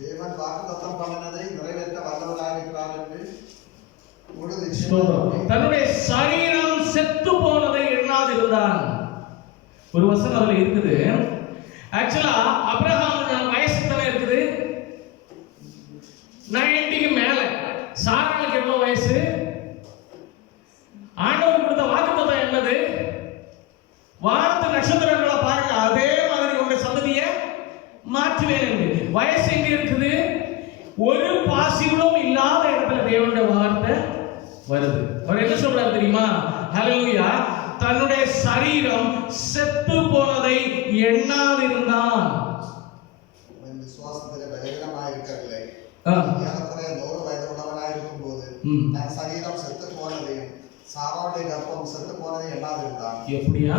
தேவன் வாக்குத்தத்தம் பண்ணினதை நிறைவேற்ற வல்லவராய் இருக்கிறார் என்று முழு தன்னுடைய சரீரம் செத்து போனதை எண்ணாதிருந்தான். ஒரு வசனம் அதுல இருக்குது. ஆக்சுவலா ஆபிரகாம் வயசு தானே இருக்குது, 90க்கு மேல. சாராளுக்கு எவ்வளவு வயசு? ஆண்டவர் கொடுத்த வாக்குத்தத்தம் என்னது? வானத்து நட்சத்திரங்களை பாருங்க, அதே மாதிரி உங்க சந்ததியை மாற்றுவேன் என்று. வயசு எங்க இருக்குது? ஒரு பாசிகளும் இல்லாத இடத்துல தேவனுடைய வார்த்தை வருது. அவர் என்ன சொல்றாரு தெரியுமா? ஹல்லேலூயா. தன்னுடைய சரீரம் செத்து போனதை எண்ணாதிருந்தான். விசுவாசத்திலே பலவீனமாய் இருக்கவில்லை. ஏறக்குறைய 100 வயது உள்ளவனாய் இருக்கும்போது தன் சரீரம் செத்து போனதையும் சாராளுடைய கர்ப்பம் செத்து போனதையும் எண்ணாதிருந்தான். எப்படியா?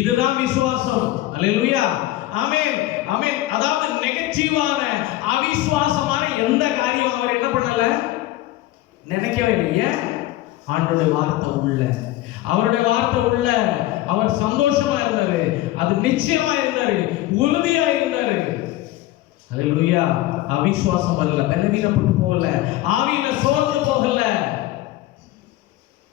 இதுதான் விசுவாசம். ஹல்லேலூயா. ஆமென். ஆமென். அதாவது நெகட்டிவான அவிசுவாசமான எந்த காரியம் அவர் என்ன பண்ணல, நினைக்கவே இல்லையே. ஆண்டவருடைய வார்த்தை உள்ள, அவருடைய வார்த்தை உள்ள அவர் சந்தோஷமா இருந்தாரு, அது நிச்சயமா இருந்தாரு, உறுதியா இருந்தாரு. ஹல்லேலூயா. அவிசுவாசம் வரல, பலவீனப்பட்டு போகல, ஆவியில சோர்ந்து போகல.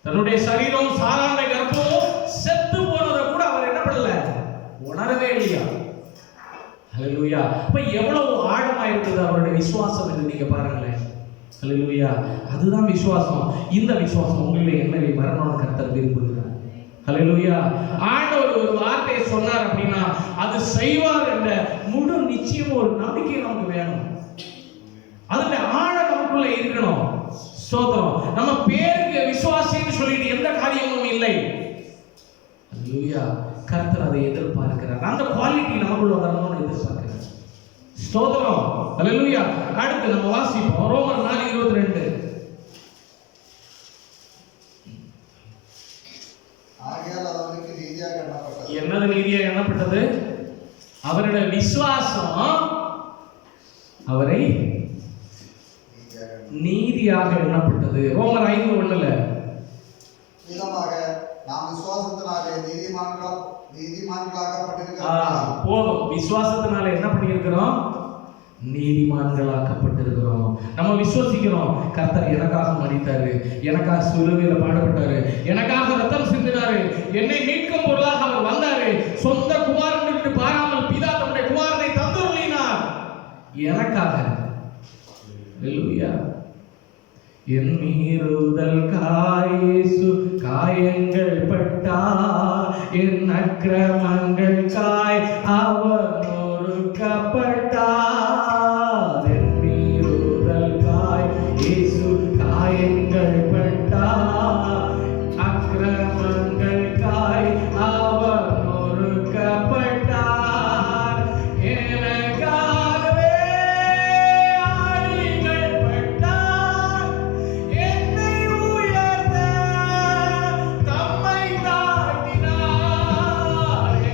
தன்னுடைய சரீரம் சாராண்ட கர்ப்பமும் செத்து போனதை கூட அவர் என்ன பண்ணல, உணரவே இல்லையா? ஹல்லேலூயா. அப்ப எவ்வளவு ஆழமா இருக்குது அவருடைய விசுவாசம் என்று நீங்க பாருங்களேன். ஹல்லேலூயா. அதுதான் விசுவாசம். இந்த விசுவாசம் உங்களிலே என்னவே வரணும்னு கர்த்தர் விரும்புகிறார். ஹல்லேலூயா. ஆண்டவர் ஒரு வார்த்தையை சொன்னார் அப்படின்னா அது செய்வார் என்ற முழு நிச்சயம் ஒரு நம்பிக்கை நமக்கு வேணும். அதுல ஆழம் நமக்குள்ள இருக்கணும். ஸ்தோத்திரம். நம்ம பேருக்கு விசுவாசின்னு சொல்லிட்டு எந்த காரியமும் இல்லை. ஹல்லேலூயா. கர்த்தர் அதை எதிர்பார்க்கிறார். அந்த குவாலிட்டி நமக்குள்ள வரணும்னு எதிர்பார்க்கிறார். ஸ்தோத்திரம். ஹல்லேலூயா. அடுத்து நம்ம வாசிப்போம் ரோமர் 4:22. ஆகையால் அவருக்கு நீதியாக எண்ணப்பட்டது. என்னது நீதியாக எண்ணப்பட்டது? அவருடைய விசுவாசம் அவரை நீதியாக எண்ணப்பட்டது. ரோமர் 5:1 விதமாக நாம் விசுவாசத்தினாலே நீதிமான்களாக்கப்பட்டிருக்கிறோம். போதும். விசுவாசத்தினால என்ன பண்ணியிருக்கிறோம்? நீதிமான்களாக்கப்பட்டிருக்கிறோம். நம்ம விசுவசிக்கிறோம், கர்த்தர் எனக்காக மரித்தாரு, எனக்காக சிலுவையில பாடுபட்டாரு, எனக்காக ரத்தம் சிந்தினாரு, என்னை மீட்கும் பொருளாக அவர் வந்தாரு, சொந்த குமாரன் என்று பாராமல் பிதா தம்முடைய குமாரனை தந்துள்ளினார் எனக்காக. ஹல்லேலூயா. என் மீறுதல் காயேசு காயங்கள் பட்டார், என் அக்கிரமங்கள் காய் அவர் நொறுக்கப்பட்டார். என் மீறுதல் காய் இயேசு காயங்கள் பட்டார், அக்கிரமங்கள் காய் அவர் நொறுக்கப்பட்டார். எனக்காகவே ஆணிகள் பட்டார், என்னை உயர்த்த தம்மை தாழ்த்தினார்.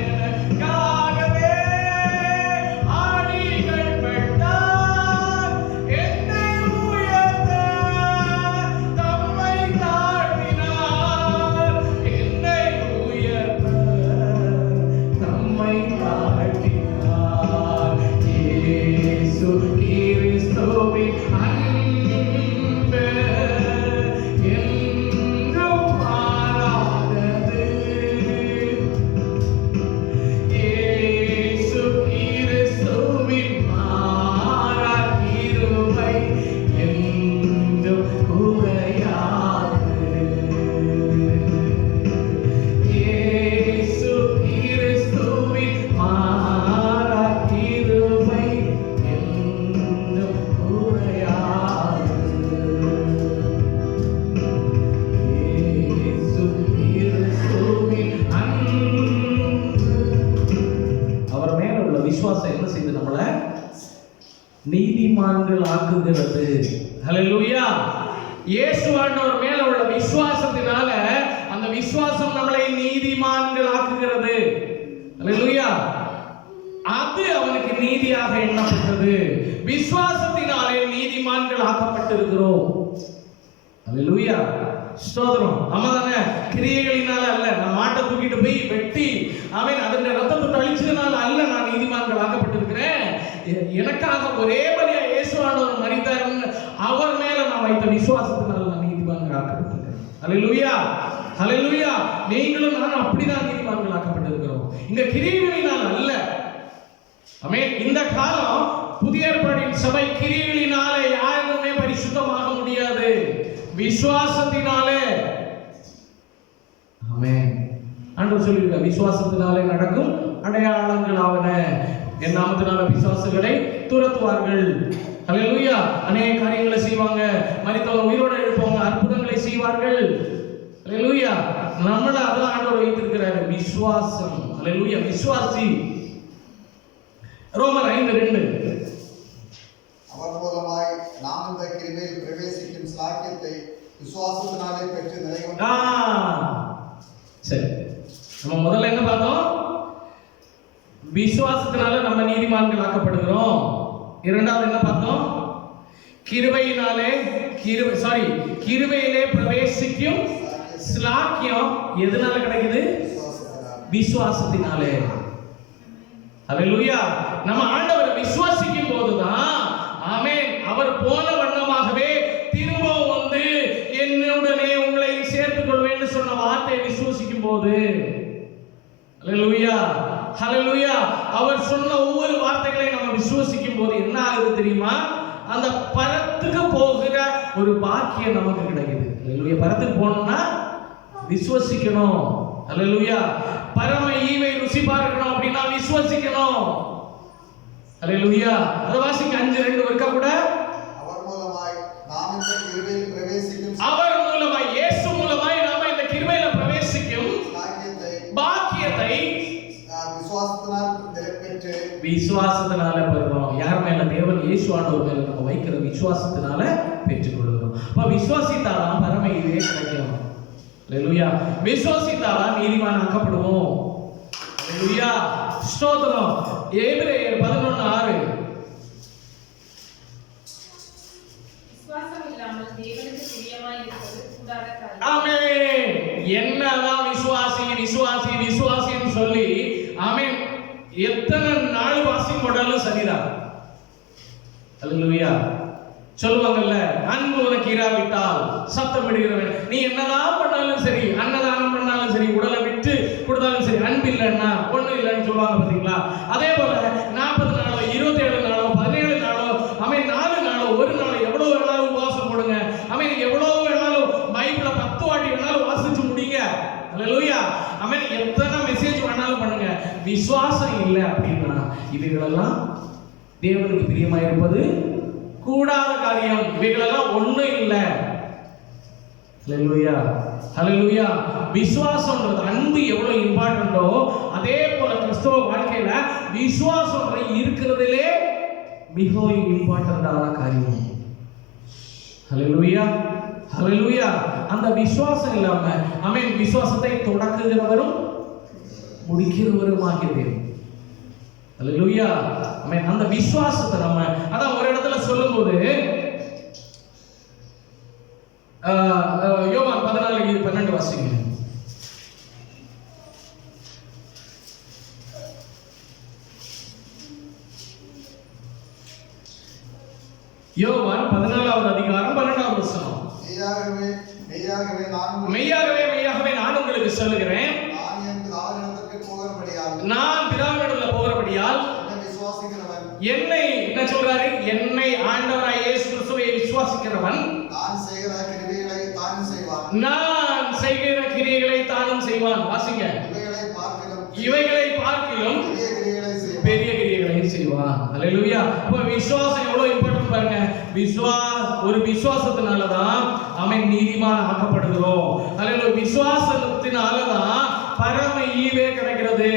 எனக்காகவே ஆணிகள் பட்டார், என்னை உயர்த்த தம்மை தாழ்த்தினார். என்னை உயர்த்த தம்மை தாழ்த்தினார். இயேசு கிறிஸ்துவின் அன்பு என்றும் மாறாதது. இயேசு கிறிஸ்துவின் மாறா கிருபை என்றும் குறையாது. இயேசு கிறிஸ்துவின் மாறா கிருபை என்றும் குறையாது. இயேசு கிறிஸ்துவின் அன்பு. அவர் மேல உள்ள விசுவாசம் என்ன செய்து நம்மளை நீதிமான்கள் ஆக்குகிறது. ஹல்லேலூயா. இயேசுவானவர் மேல உள்ள விசுவாசத்தினால அந்த விசுவாசம் நம்மளை நீதிமான்கள் ஆக்குகிறது. ஹல்லேலூயா. அது அவனுக்கு நீதியாக எண்ணப்பட்டது. விசுவாசத்தினாலே நீதிமான்கள் ஆக்கப்பட்டிருக்கிறோம். ஹல்லேலூயா. ஸ்தோத்திரம். ஆமாதானே? கிரியைகளினால அல்ல. நான் மாட்டை தூக்கிட்டு போய் வெட்டி அவன் அதனுடைய ரத்தத்தை தெளிச்சதுனால அல்ல நான் நீதிமான்கள் ஆக்கப்பட்டிருக்கிறேன். எனக்காக ஒரே பலியா இயேசுவானவர் மரித்தாருன்னு அவர் மேல நான் வைத்த விசுவாசத்தினால நான் நீதிமான்கள் ஆக்கப்பட்டிருக்கிறேன். ஹல்லேலூயா. ஹல்லேலூயா. நீங்களும் நானும் அப்படிதான் நீதிமான்கள் ஆக்கப்பட்டிருக்கிறோம். இங்க கிரியைகளினால் அல்ல. ஆமென். இந்த காலம் புதிய ஏற்பாட்டின் சபை கிரியைகளினாலே யாருமே பரிசுத்தமாக முடியாது, விசுவாசத்தினாலே. ஆமென். ஆண்டவர் சொல்லியிருக்கார், விசுவாசத்தினாலே நடக்கும் அடையாளங்கள் ஆவன, என் நாமத்தினால விசுவாசிகளை துரத்துவார்கள். ஹல்லேலூயா. அநேக காரியங்களை செய்வாங்க, மரித்தவங்க உயிரோடு எழுப்புவாங்க, அற்புதங்களை செய்வார்கள். ஹல்லேலூயா. நம்மள அதான் ஆண்டவர் வைத்திருக்கிறார், விசுவாசம். ஹல்லேலூயா. விசுவாசி. ரோமர் 5:2 அவர் மூலமாய் நாம் இந்த கிருபையில் பிரவேசிக்கும் சாக்கியத்தை விசுவாசத்தினாலே பெற்று நிறைவேற்ற. சரி, நம்ம முதல்ல என்ன பார்த்தோம்? விசுவாசத்தினால நம்ம நீதிமான்கள் ஆக்கப்படுகிறோம். இரண்டாவது என்ன பார்த்தோம்? கிருபையிலே பிரவேசிக்கும் ஸ்லாக்கியம் எதனால கிடைக்குது? விசுவாசத்தினாலே. ஹல்லேலூயா. நம்ம ஆண்டவரை விசுவாசிக்கும் போதுதான், ஆமென், அவர் போன வண்ணமாகவே திரும்பவும் வந்து என்னுடனே உங்களை சேர்த்துக் கொள்வேன்னு சொன்ன வார்த்தையை விசுவாசிக்கும் போது, ஹல்லேலூயா, ஹல்லேலூயா, அவர் சொன்ன ஒவ்வொரு வார்த்தைகளையும் நம்ம விசுவாசிக்கும் போது என்ன ஆகுது தெரியுமா? அந்த பரத்துக்கு போகிற ஒரு பாக்கியம் நமக்கு கிடைக்குது. ஹல்லேலூயா. பரத்துக்கு போகணும்னா விசுவாசிக்கணும். ஹல்லேலூயா. பரம ஈவை ருசி பார்க்கணும் அப்படின்னா விசுவாசிக்கணும். ஹல்லேலூயா. அத வாசிங்க 5:2 வர்க்க கூட. அவர் மூலமாய் நாம் இந்த கிருபையில் பிரவேசிக்கும், அவர் மூலமாய், இயேசு மூலமாய் நாம இந்த கிருபையில பிரவேசிக்கும் பாக்கியத்தை விசுவாசத்தினால பெறுறோம். யார் மேல? தேவன் இயேசுவானவர் மேல நம்ம வைக்கிற விசுவாசத்தினால பெற்றுக்கொள்கிறோம். அப்ப விசுவாசித்தாதான் பரம ஈவே கிடைக்கும். ஹல்லேலூயா. விசுவாசித்தாதான் நீதிமான் ஆக்கப்படுவோம். ஹல்லேலூயா. ஸ்தோத்திரம். எபிரேயர் 11:6 விசுவாசம் கூடாத காரியம். ஆமென். என்னதான் விசுவாசி விசுவாசி விசுவாசின்னு சொல்லி ஆமென் எத்தனை நாள் வாசிங் போட்டாலும் சரிதான். அல்லேலூயா. சொல்லுவாங்கல்ல, அன்பு உனக்கு இராவிட்டால் சத்தம் இடுகிறவன். நீ என்னதான் பண்ணாலும் சரி, அன்னதானம் பண்ணாலும் சரி, உடலை விட்டு கொடுத்தாலும் சரி, அன்பு இல்லைன்னா ஒண்ணு இல்லைன்னு சொல்லுவாங்க பாத்தீங்களா? அதே போல 40 நாளோ 27 நாளோ 17 நாளோ அவன் 4 நாளோ 1 நாளோ எவ்வளவு வேணாலும் உபவாசம் போடுங்க. அவன் எவ்வளவு வேணாலும் பைபிளை 10 வாட்டி வேணாலும் வாசிச்சு முடிங்க. அல்லேலூயா. அவன் எத்தனை மெசேஜ் வேணாலும் பண்ணுங்க. விசுவாசம் இல்லை அப்படின்னா இவைகளெல்லாம் தேவனுக்கு பிரியமாயிருப்பது கூடாத காரியம். இவைகளெல்லாம் ஒண்ணும் இல்லை. ஹல்லேலூயா, ஹல்லேலூயா. விசுவாசம்ன்றது அன்பு எவ்வளவு இம்பார்ட்டன்ட்டோ அதே போல கிறிஸ்தவ வாழ்க்கையில விசுவாசம் இருக்கிறதுலே மிகவும் இம்பார்ட்டன்டான காரியம். ஹல்லேலூயா, ஹல்லேலூயா. அந்த விசுவாசம் இல்லாம ஆமென் விசுவாசத்தை தொடக்குகிறவரும் முடிக்கிறவருமாகிய தேவன். ஹல்லேலூயா. ஆமென். அந்த விசுவாசத்தை நம்ம அதான் ஒரு இடத்துல சொல்லும்போது யோவான் 14:12 வாசிங்க. யோவான் 14வது அதிகாரம் 12வது வசனம். மெய்யாகவே மெய்யாகவே நான் உங்களுக்கு சொல்லுகிறேன், நான் பிதாவினிடத்தில் போகிறபடியால் என்னை என்ன சொல்றாரு? என்னை ஆண்டவராய் இயேசு கிறிஸ்துவை விசுவாசிக்கிறவன் நான் செய்கிற கிரியைகளை தானும் செய்வான். வாசிங்க. இவைகளை பார்க்கிலும் பெரிய கிரியைகளை செய்வான். அல்லேலூயா. அப்ப விசுவாசம் எவ்வளவு இம்பார்ட்டன்ட் பாருங்க. ஒரு விசுவாசத்தினால தான் அவன் நீதிமான் ஆக்கப்படுகிறோம். அல்லேலூயா. விசுவாசத்தினாலதான் பரம ஈவே கிடைக்கிறது.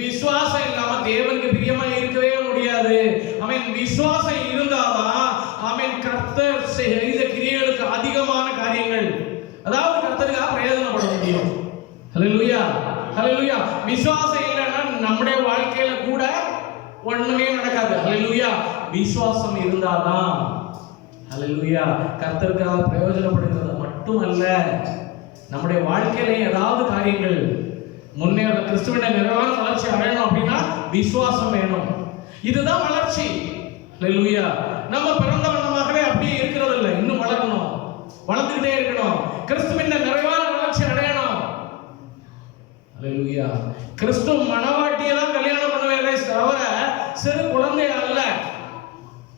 விசுவாசம் இல்லாம தேவனுக்கு பிரியமா இருக்கவே முடியாது. அவன் விசுவாசம் இருந்தாதான் அவன் கர்த்தர் செய்த கிரியைகளுக்கு அதிகமான காரியங்கள், அதாவது கர்த்தருக்காக பிரயோஜனப்பட முடியும். ஹல்லேலூயா, ஹல்லேலூயா. விசுவாசம் இல்லைன்னா நம்முடைய வாழ்க்கையில கூட ஒண்ணுமே நடக்காது. ஹல்லேலூயா. விசுவாசம் இருந்தாதான் ஹல்லேலூயா கர்த்தருக்காக பிரயோஜனப்படுகிறது மட்டுமல்ல, நம்முடைய வாழ்க்கையில ஏதாவது காரியங்கள் முன்னேற கிறிஸ்துவின் நிறைவான வளர்ச்சி அடையணும் அப்படின்னா விசுவாசம் வேணும். இதுதான் வளர்ச்சி. ஹல்லேலூயா. நம்ம பிறந்த மனமாகவே அப்படியே இருக்கிறது இல்லை, இன்னும் வளரணும், வளர்ந்துகிட்டே இருக்கணும், கிறிஸ்துவின் நிறைவான வளர்ச்சி அடையணும். ஹல்லேலூயா. கிறிஸ்து மனவாட்டியை தான் கல்யாணம் பண்ணுவாரே தவிர சிறு குழந்தை அல்ல.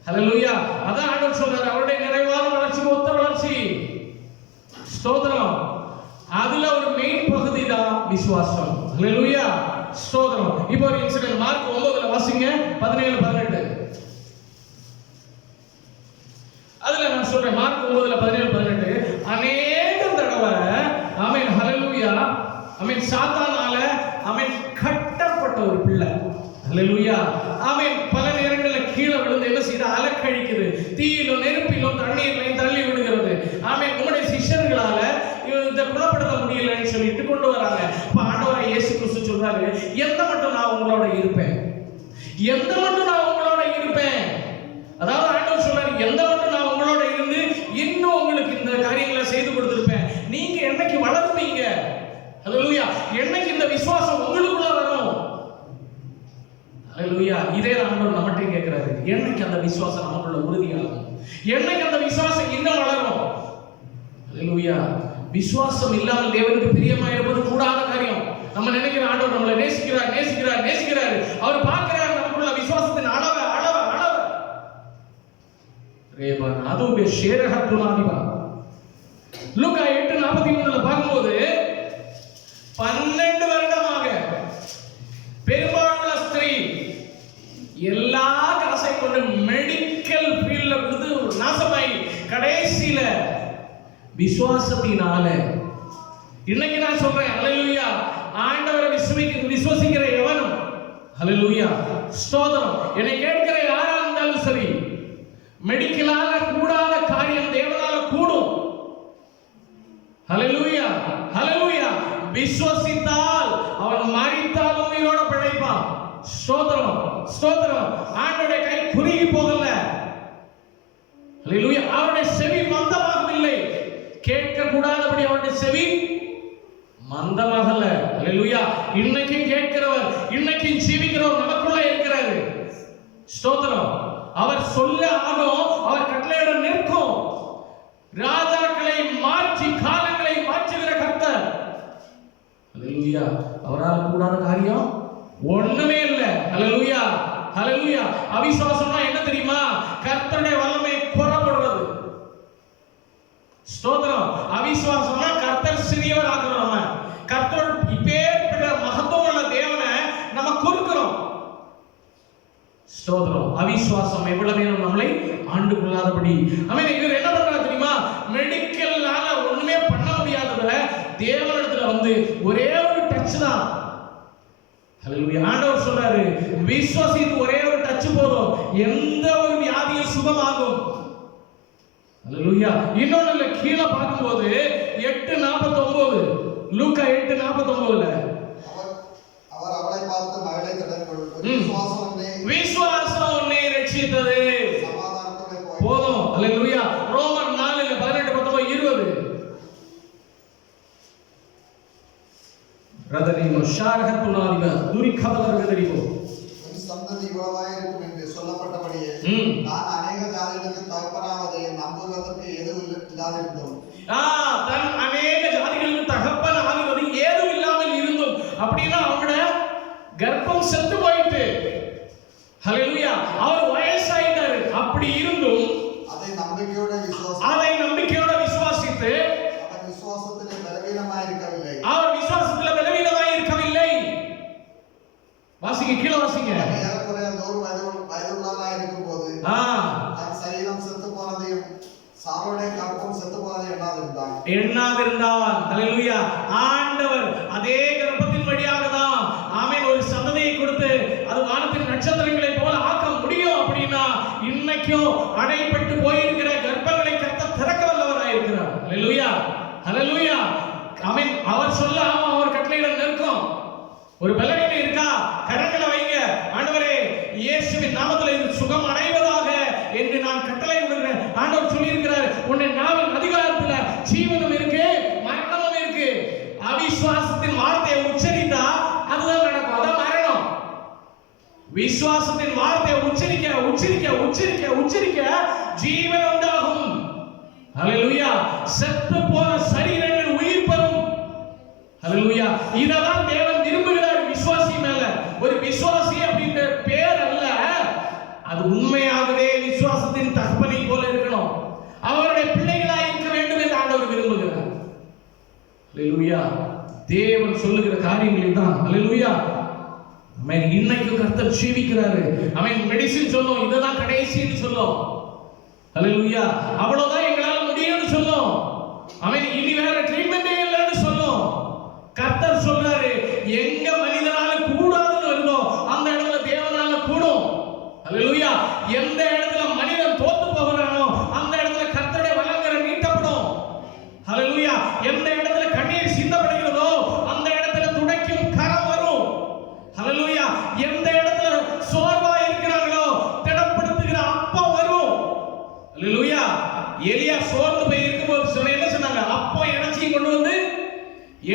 ஹல்லேலூயா. அதான் ஆண்டவர் சொல்றாரு, அவருடைய நிறைவான வளர்ச்சிக்கு ஒத்த வளர்ச்சி. ஸ்தோத்திரம். அதுல ஒரு மெயின் பகுதி தான் விசுவாசம். ஹல்லேலூயா. ஸ்தோத்திரம். இப்போ ஒரு இன்சிடென்ட் மார்க் 9ல வாசிங்க 17-18. அதுல நான் சொல்றேன் மார்க் 9ல 17-18 அநேக தடவை ஆமென் ஹல்லேலூயா ஆமென் சாத்தானால ஆமென் கட்டப்பட்ட ஒரு பிள்ளை. ஹல்லேலூயா. ஆமென் பல நேரங்களில் கீழே விழுந்து என்ன செய்து அலக்கழிக்குது, தீயிலும் நெருப்பிலும் தண்ணீரிலையும் தள்ளி விடுகிறது. ஆமென் உங்களுடைய சிஷ்யர்களால இதை குணப்படுத்த முடியலன்னு சொல்லிட்டு கொண்டு வராங்க. இப்ப ஆண்டவராய் இயேசு கிறிஸ்து சொல்றாரு, எந்த மட்டும் நான் உங்களோட இருப்பேன், எந்த மட்டும் நான் உங்களோட இருப்பேன். அதாவது ஆண்டவர் சொல்றாரு, எந்த மட்டும் நான் உங்களோட இருந்து இன்னும் உங்களுக்கு இந்த காரியங்களை செய்து கொடுத்திருப்பேன். நீங்க என்னைக்கு வளர்ப்பீங்க, ஹல்லேலூயா, என்னைக்கு இந்த விசுவாசம் உங்களுக்குள்ள வரும். ஹல்லேலூயா. இதே ஆண்டவர் நம்மகிட்ட கேட்கிறாரு, என்னைக்கு அந்த விசுவாசம் நமக்குள்ள உறுதியாகும், என்னைக்கு அந்த விசுவாசம் இன்னும் வளரும். ஹல்லேலூயா. விசுவாசம் இல்லாமல் தேவனுக்கு பிரியமா இருப்பது கூடாத காரியம். நம்ம நினைக்கிற ஆண்டவர் நம்மளை நேசிக்கிறார் நேசிக்கிறார் நேசிக்கிறார், அவர் பார்க்கிறார் நமக்குள்ள விசுவாசத்தின் அளவை அளவை அளவை ரேபன் அதுவே ஷேரஹத்துனாதிபா. லூக்கா 8:43ல பார்க்கும்போது 12 வருடமாக பெரும்பாலுள்ள ஸ்திரீ எல்லா காசை கொண்டு மெடிக்கல் ஃபீல்ட்ல கொடுத்து நாசமாயி கடைசியில விசுவாசத்தினால, இன்னைக்கு நான் சொல்றேன் ஹல்லேலூயா, ஆண்டவரை விசுவாசிக்கிற எவனும் ஹல்லேலூயா ஸ்தோத்திரம், என்னை கேட்கிற யாரா இருந்தாலும் சரி, மெடிக்கலால கூடாத காரியம் தேவனால கூடும். ஹல்லேலூயா, ஹல்லேலூயா. விசுவாசித்தால் அவன் மரித்தால் உயிரோட பிழைப்பான். ஸ்தோத்திரம், ஸ்தோத்திரம். ஆண்டவருடைய கை குறுகி போகல. ஹல்லேலூயா. அவருடைய செவி மந்தமாகவில்லை. கேட்க கூடாதபடி அவருடைய செவி மந்தமாகல. அல்லேலூயா. இன்னைக்கு கேட்கிறவர், இன்னைக்கு ஜீவிக்கிறவர் நமக்குள்ள இருக்கிறாரு. ஸ்தோத்திரம். அவர் சொல்ல ஆகும், அவர் கட்டளையிட நிற்கும். ராஜாக்களை மாற்றி காலங்களை மாற்றுகிற கர்த்தர். அல்லேலூயா. அவரால் கூடாத காரியம் ஒண்ணுமே இல்ல. அல்லேலூயா. அல்லேலூயா. அவிசுவாசம்னா என்ன தெரியுமா? கர்த்தருடைய வல்லமை குறைபடுறது. ஸ்தோத்திரம். அவிசுவாசம்னா கர்த்தர் சிறியவர் ஆக்குறோம். நம்ம கர்த்தர் இப்பேற்பட்ட மகத்துவமுள்ள தேவனை நம்ம குறுக்குறோம். ஸ்தோத்திரம். அவிசுவாசம் எவ்வளவு நேரம் நம்மளை ஆண்டு கொள்ளாதபடி. அவன் இவர் என்ன பண்றாரு தெரியுமா? மெடிக்கல்லால ஒண்ணுமே பண்ண முடியாதவரை தேவனிடத்துல வந்து ஒரே ஒரு டச் தான். ஹல்லேலூயா. ஆண்டவர் சொல்றாரு, விசுவாசித்து ஒரே ஒரு டச் போதும், எந்த ஒரு வியாதியும் சுகமாகும். ஹல்லேலூயா. இன்னொன்னு கீழே பார்க்கும்போது 8:49, லூக்கா 8:49 அவர் அவளை பார்த்து மகளை தடவிக்கொள், விசுவாசம் உன்னை ரட்சித்தது, சமாதானத்தோட போதும். ஹல்லேலூயா. ரோமர் 4:18-19-20 ரதனிமோ ஷாரஹத்துனாதிப துரிகபலர்கதரிபோ சந்ததி இவ்வளவாய் இருக்கும் என்று சொல்லப்பட்டபடியே நான் அநேக ஜாதிகளுக்கு தகப்பனாவதை நம்புவதற்கு எதுவும் இல்லாதிருந்தோம். தன் அநேக ஜாதிகளுக்கு தகப்பன் ஆகுவது ஏதும் இல்லாமல் இருந்தும். அப்படின்னா அவனோட கர்ப்பம் செத்து போயிட்டு. ஹல்லேலூயா. அவர் வயசாயிட்டாரு. அப்படி இருந்தும் அதை நம்பிக்கையோட விசுவாசித்து அவர் விசுவாசத்திலே பலவீனமாய் இருக்கவில்லை. அவர் விசுவாசத்திலே பலவீனமாய் இருக்கவில்லை. வாசிங்க, கீழே வாசிங்க. ஏறக்குறைய 100 வயதுள்ளவராய் இருக்கும்போது தன் சரீரம் செத்து போனதையும் சாரோடைய கர்ப்பம் செத்து போனதையும் எண்ணாதிருந்தான். ஹல்லேலூயா. ஆண்டவர் அதே கர்ப்பத்தின் வழியாக தான் ஆமென் ஒரு சந்ததியை கொடுத்து அது வானத்தின் நட்சத்திரங்களை போல ஆக்க முடியும். அப்படின்னா இன்னைக்கும் அடைபட்டு போயிருக்கிற கர்ப்பங்களை கர்த்தர் திறக்க வல்லவராய் இருக்கிறார். ஹல்லேலூயா. ஹல்லேலூயா. ஆமென். அவர் சொல்ல அவர் கட்டளையிட நிற்கும். ஒரு பலவீனம் இருக்கா? கரங்களை வைங்க. ஆண்டவரே, இயேசுவின் நாமத்தில் இது சுகம் அடைவதாக என்று நான் கட்டளை விடுகிறேன். ஆண்டவர் சொல்லி இருக்கிறார், உன்னை நாவின் அதிகாரத்துல ஜீவனும் இருக்கு, மரணமும் இருக்கு. அவிசுவாசத்தின் வார்த்தையை உச்சரித்தா அதுதான் நடக்கும். அதான் மரணம். விசுவாசத்தின் வார்த்தையை உச்சரிக்க உச்சரிக்க உச்சரிக்க உச்சரிக்க ஜீவன் உண்டாகும். ஹல்லேலூயா. செத்து போன சரீரங்கள் உயிர் பெறும். ஹல்லேலூயா. இதெல்லாம் தேவன் விரும்புகிறார் விசுவாசி மேல. ஒரு விசுவாசி அப்படின்ற பேர் அல்ல, அது உண்மையாகவே விசுவாசத்தின் தகப்பனை போல இருக்கணும். அவருடைய பிள்ளைகளாய் இருக்க வேண்டும் என்று ஆண்டவர் விரும்புகிறார். ஹல்லேலூயா. தேவன் சொல்லுகிற காரியங்களை தான். ஹல்லேலூயா. ஆமென். இன்னைக்கு கர்த்தர் ஜீவிக்கிறாரு. ஆமென். மெடிசின் சொல்லும், இதுதான் கடைசின்னு சொல்லும். ஹல்லேலூயா. அவ்வளவுதான் எங்களால முடியும்னு சொல்லும். ஆமென். இனி வேற ட்ரீட்மெண்டே இல்லைன்னு சொல்லும். கர்த்தர் சொல்றாரு, எங்க மனிதனால கூடாதுன்னு வருதோ அந்த இடத்துல தேவனால கூடும். ஹல்லேலூயா. எந்த இடத்துல மனிதன் தோத்து போகிறானோ அந்த இடத்துல கர்த்தருடைய வல்லமை நீட்டப்படும். ஹல்லேலூயா. எந்த இடத்துல கண்ணீர் சிந்தப்படுகிறதோ அந்த இடத்துல துடைக்கும் கரம் வரும். ஹல்லேலூயா. எந்த இடத்துல சோர்வா இருக்கிறாங்களோ திடப்படுத்துகிற அப்பம் வரும். ஹல்லேலூயா. எலியா சோர்ந்து போய் இருக்கும்போது சொன்ன என்ன சொன்னாங்க? அப்பம் இணைச்சி கொண்டு வந்து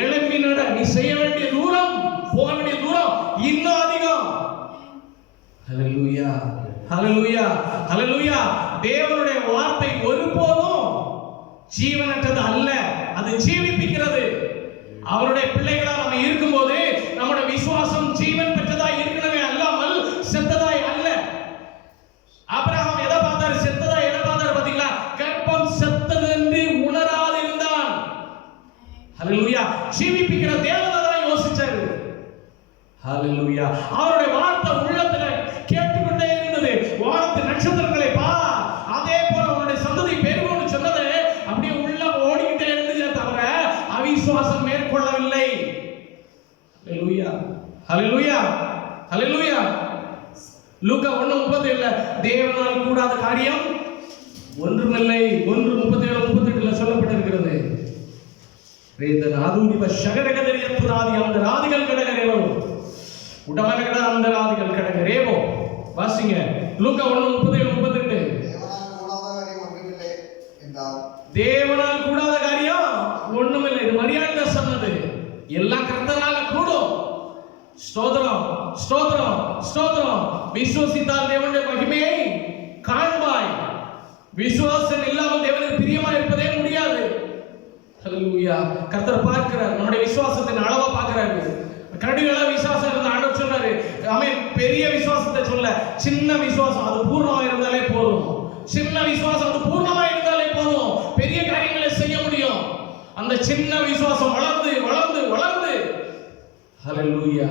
எழும்பி நட, நீ செய்ய வேண்டிய தூரம், போக வேண்டிய தூரம் இன்னும் அதிகம். ஹல்லேலூயா. ஹல்லேலூயா. ஹல்லேலூயா. தேவனுடைய வார்த்தை ஒருபோதும் ஜீவனற்றது அல்ல, அது ஜீவிப்பிக்கிறது. அவருடைய பிள்ளைகளா நம்ம இருக்கும்போது நம்முடைய விசுவாசம் ஜீவன் பெற்றதாய் இருக்கணுமே அல்லாமல் செத்ததாய் அல்ல. ஆபிரகாம் எதை பார்த்தாரு? செத்ததாய் எதை பார்த்தாரு? பாத்தீங்களா? கர்ப்பம் செத்தது என்று உணராதிருந்தான். ஹல்லேலூயா. ஜீவிப்பிக்கிற தேவனை தான் யோசிச்சாரு. ஹல்லேலூயா. அவருடைய வார்த்தை உள்ளத்துல கேட்டுக்கொண்டே இருந்தது. வானத்து நட்சத்திரங்களை பா, அதே போல அவருடைய சந்ததி பெருகும்னு சொன்னது அப்படியே உள்ள ஓடிக்கிட்டே இருந்துச்சே தவிர அவிசுவாசம் மேற்கொள்ளவில்லை. ஹல்லேலூயா. ஹல்லேலூயா. ஹல்லேலூயா. லூக்கா 1:37 தேவனால் கூடாத காரியம் ஒன்றுமில்லை. 1:37-38 சொல்லப்பட்டிருக்கிறது. ವೇದನಾದೂರಿವ ಶಗರಗದರಿಯತ್ತುರಾದಿ ಅಂದರಾದಿಗಳು ಕಡಗರೇವೋ ಉಡಮನಗಡ ಅಂದರಾದಿಗಳು ಕಡಗರೇವೋ வாசிங்க. லூக்கா 1:37-38 தேவனால் கூடாத காரியம் கர்த்தரால கூடும். ஸ்தோத்திரம், ஸ்தோத்திரம், ஸ்தோத்திரம். விசுவாசித்தால் தேவனுடைய மகிமையை காண்பாய். விசுவாசம் இல்லாமல் தேவனுக்கு பிரியமா இருப்பதே முடியாது. ஹல்லேலூயா. கர்த்தர் பார்க்கிறார், நம்முடைய விசுவாசத்தின் அளவை பார்க்கிறாரு. கடுகள விசுவாசம் இருந்த ஆண்டவர் சொன்னாரு, ஆமென், பெரிய விசுவாசத்தை சொல்ல, சின்ன விசுவாசம் அது பூர்ணமா இருந்தாலே போதும். சின்ன விசுவாசம் அது பூர்ணமா இருந்தாலே போதும், பெரிய காரியங்களை செய்ய முடியும். அந்த சின்ன விசுவாசம் வளர்ந்து வளர்ந்து வளர்ந்து, ஹல்லேலூயா,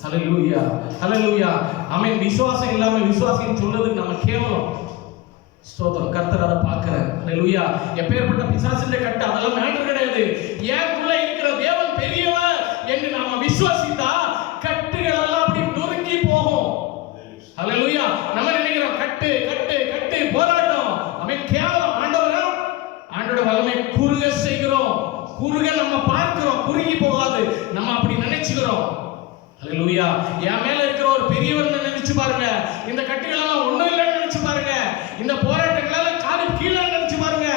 ஹல்லேலூயா, ஹல்லேலூயா. ஆமென். விசுவாசம் இல்லாம விசுவாசின்னு சொல்றதுக்கு நம்ம கேவலம். ஸ்தோத்திரம். கர்த்தர் அதை பார்க்கிறார். ஹல்லேலூயா. எப்பேற்பட்ட பிசாசிന്റെ கட்டு அதெல்லாம் மேட்டர் கிடையாது. ஏன்குள்ள இருக்கிற தேவன் பெரியவர் என்று நாம விசுவாசித்தா கட்டுகள் எல்லாம் அப்படி நொறுங்கி போகும். ஹல்லேலூயா. நம்ம நினைக்கிறோம் கட்டு கட்டு கட்டு போராட்டம், ஆமென், கேவலம். ஆண்டவரோட வல்லமை குறுக செய்கிறோம், குறுக நம்ம பார்க்கிறோம், குறுகி போகாது. நம்ம அப்படி நினைச்சுக்கிறோம். ஹல்லேலூயா. என் மேல இருக்கிற ஒரு பெரியவன் நினைச்சு பாருங்க. இந்த கட்டுகள் எல்லாம் ஒண்ணும் இல்லைன்னு நினைச்சு பாருங்க. இந்த போராட்டங்களால காலு கீழே நினைச்சு பாருங்க.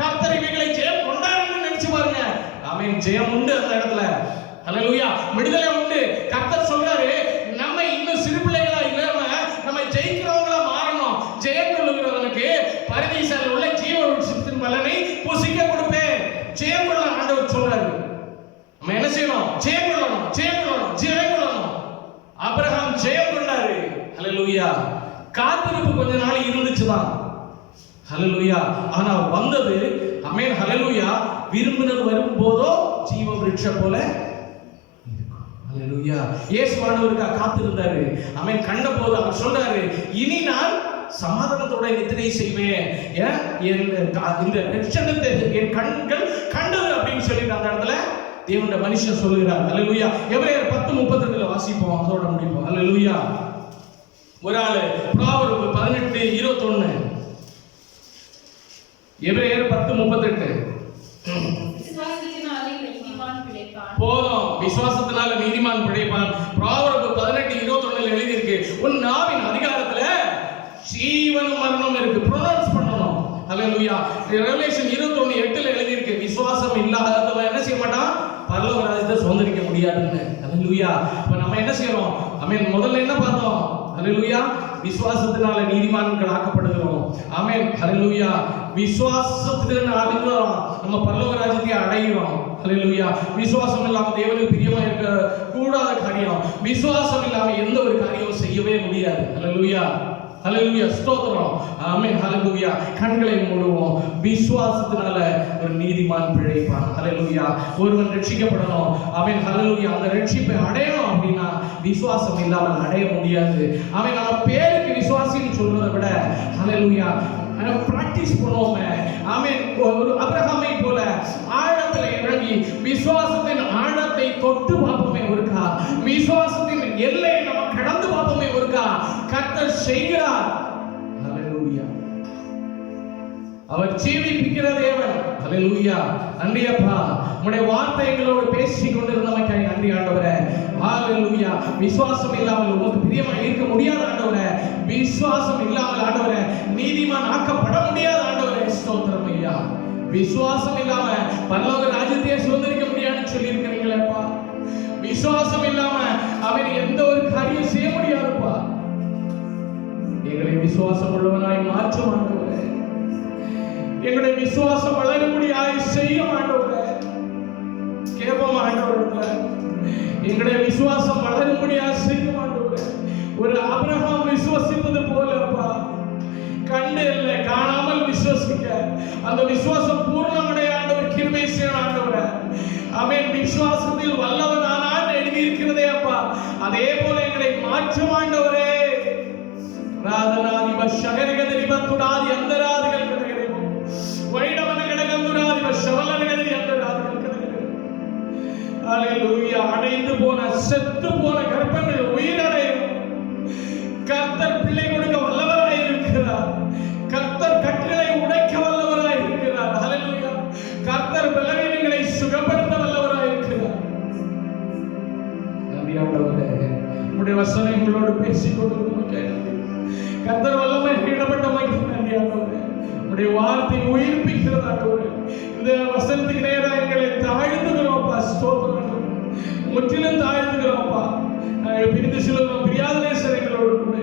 கர்த்தர் இவைகளை ஜெயம் கொண்டாடுன்னு நினைச்சு பாருங்க. ஆமென். ஜெயம் உண்டு அந்த இடத்துல. ஹல்லேலூயா. விடுதலை உண்டு. கர்த்தர் சொல்றாரு, நம்ம இன்னும் சிறு பிள்ளைகளா இல்லாம நம்ம ஜெயிக்கிறவங்களா மாறணும். ஜெயம் கொள்ளுகிறவனுக்கு பரதீசில் உள்ள ஜீவ விருட்சத்தின் பலனை புசிக்க கொடுப்பேன். ஜெயம் கொள்ள ஆண்டவர் சொல்றாரு. நம்ம என்ன செய்யணும்? ஜெயம் கொள்ளணும், ஜெயம் கொள்ளணும், ஜெயம் கொள்ளணும். ஆபிரகாம் ஜெயம் கொண்டாரு. ஹல்லேலூயா. காத்திருப்பு கொஞ்ச நாள் இருந்துச்சுதான். ஹல்லேலூயா. ஆனா வந்தது, ஆமென், ஹல்லேலூயா, விரும்பினது வரும்போதோ ஜீவ விருட்சம் போல இருக்கும். ஹல்லேலூயா. இயேசு ஆண்டவருக்கா காத்திருந்தாரு. ஆமென். கண்ட போது அவர் சொல்றாரு, இனி நான் சமாதானத்தோட நித்திரை செய்வேன். இந்த ரட்சணத்தை என் கண்கள் கண்டது அப்படின்னு சொல்லிட்டு அந்த இடத்துல தேவனுடைய மனுஷன் சொல்லுகிறார். ஹல்லேலூயா. எபிரேயர் 10:32 வாசிப்போம், அதோட முடிப்போம். ஹல்லேலூயா. ஒரு ஆளு ப்ராவர்பு 18:21. எபிரேயர் 10:38. விசுவாசத்தினாலே நீதிமான் பிழைப்பான். போதும். விசுவாசத்தினால நீதிமான் பிழைப்பான். ப்ராவர்பு 18:21 எழுதி இருக்கு, உன் நாவின் அதிகாரத்துல ஜீவனும் மரணம் இருக்கு. ப்ரொனவுன்ஸ் பண்ணணும். ஹல்லேலூயா. ரெவலேஷன் 21:8 எழுதி இருக்கு, விசுவாசம் இல்லாதவன் என்ன செய்ய மாட்டான்? பரலோக ராஜ்யத்தை சுதந்திரிக்க முடியாதுன்னு. ஹல்லேலூயா. இப்ப நம்ம என்ன செய்யறோம்? ஆமென். முதல்ல என்ன பார்த்தோம்? ஹல்லேலூயா. விசுவாசத்தினால நீதிமான்கள் ஆக்கப்படுகிறோம். ஆமென். ஹல்லேலூயா. விசுவாசத்தினால நம்ம பரலோக ராஜ்யத்தை அடைகிறோம். ஹல்லேலூயா. விசுவாசம் இல்லாம தேவனுக்கு பிரியமா இருக்க கூடாத காரியம். விசுவாசம் இல்லாம எந்த ஒரு காரியமும் செய்யவே முடியாது. ஹல்லேலூயா. ஹல்லேலூயா. ஸ்தோத்திரம். ஆமென். ஹல்லேலூயா. கண்களை மூடுவோம். விசுவாசத்தினால ஒரு நீதிமான் பிழைப்பான். ஹல்லேலூயா. ஒருவன் ரட்சிக்கப்படணும். ஆமென். ஹல்லேலூயா. அந்த ரட்சிப்பை அடையணும் அப்படின்னா விசுவாசம் இல்லாமல் அடைய முடியாது. ஆமென். நம்ம பேருக்கு விசுவாசின்னு சொல்றதை விட ஹல்லேலூயா பிராக்டிஸ் பண்ணுவோமே. ஆமென். ஒரு ஆபிரகாமை போல ஆழத்துல இறங்கி விசுவாசத்தின் ஆழத்தை தொட்டு பார்ப்போமே ஒருக்கா. விசுவாசத்தின் எல்லையை நம்ம கடந்து பார்ப்போமே ஒருக்கா. கர்த்தர் செய்கிறார். ஹல்லேலூயா. அவர் ஜீவிப்பிக்கிற தேவன். ஹல்லேலூயா. நன்றி அப்பா, உம்முடைய வார்த்தை எங்களோடு பேசிக் கொண்டிருந்தமைக்காய் நன்றி ஆண்டவரே. ஹல்லேலூயா. விசுவாசம் இல்லாமல் உமக்கு பிரியமா இருக்க முடியாத ஆண்டவரே. விசுவாசம் இல்லாமல் ஆண்டவரே நீதிமான் ஆக்கப்பட முடியாத ஆண்டவரே. ஸ்தோத்திரம் ஐயா. விசுவாசம் இல்லாம பரலோக ராஜ்யத்தையே சுதந்திரிக்க முடியாதுன்னு சொல்லி இருக்கிறீங்களேப்பா. விசுவாசம் இல்லாம அவன் எந்த ஒரு காரியம் செய்ய முடியாதுப்பா. எங்களை விசுவாசம் உள்ளவனாய் மாற்றும் ஆண்டவரே. எங்களுடைய விசுவாசம் வளரும்படியாய் செய்யும் ஆண்டவரே. கேட்போம் ஆண்டவரே, எங்களுடைய விசுவாசம் வளரும்படியாய் செய்யும் ஆண்டவரே. ஒரு ஆபிரகாம் விசுவசித்தது போலப்பா, கண்டு இல்லை காணாமல் விசுவசிக்க அந்த விசுவாசம் பூர்ணமடைய ஆண்டவர் கிருபை செய்யும் ஆண்டவரே. அவன் விசுவாசத்தில் வல்லவனானான் எழுதி இருக்கிறதே அப்பா. அதே போல எங்களை மாற்றும் ஆண்டவரே. ராதனாதிப ஷகரிகதிப துடாதி அந்தராதிகள் கடகரேமோ வைடவன கடகந்துராதிப ஷவலனகதி அந்தராதிகள் கடகரேமோ. ஹல்லேலூயா. அடைந்து போன செத்து போன கர்ப்பங்கள் உயிரடையும். கர்த்தர் பிள்ளை கொடுக்க வல்லவராய் இருக்கிறார். கர்த்தர் கட்டுகளை உடைக்க வல்லவராய் இருக்கிறார். ஹல்லேலூயா. கர்த்தர் பலவீனங்களை சுகப்படுத்த வல்லவராய் இருக்கிறார். நன்றி ஆண்டவரே. உம்முடைய வசனங்களோடு பேசிக் கொண்டிருக்கிறோம். கர்த்தர் வல்லமை ஈடுபட்டமைக்கு நன்றி ஆண்டவரே. உம்முடைய வார்த்தை உயிர்ப்பிக்கிறது ஆண்டவரே. இந்த வசனத்துக்கு நேராக எங்களை தாழ்த்துகிறோம். ஸ்தோத்திரம். முற்றிலும் தாழ்த்துகிறோம் அப்பா. நாங்கள் பிரிந்து செல்கிறோம், பிரியாத நேசர் எங்களோடு கூட.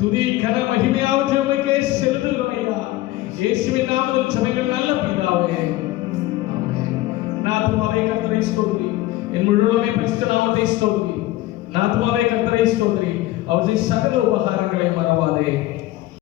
துதி கன மகிமையாவது உமக்கே செலுத்துகிறோம் ஐயா. இயேசுவின் நாமத்தில் ஜெபங்கள் நல்ல பிதாவே, ஆமென். நான் ஆத்துமாவே கர்த்தரை ஸ்தோத்திரி, என் முழுவதுமே பரிசுத்த நாமத்தை ஸ்தோத்திரி. நான் ஆத்துமாவே கர்த்தரை ஸ்தோத்திரி, அவருடைய சகல உபகாரங்களை மறவாதே.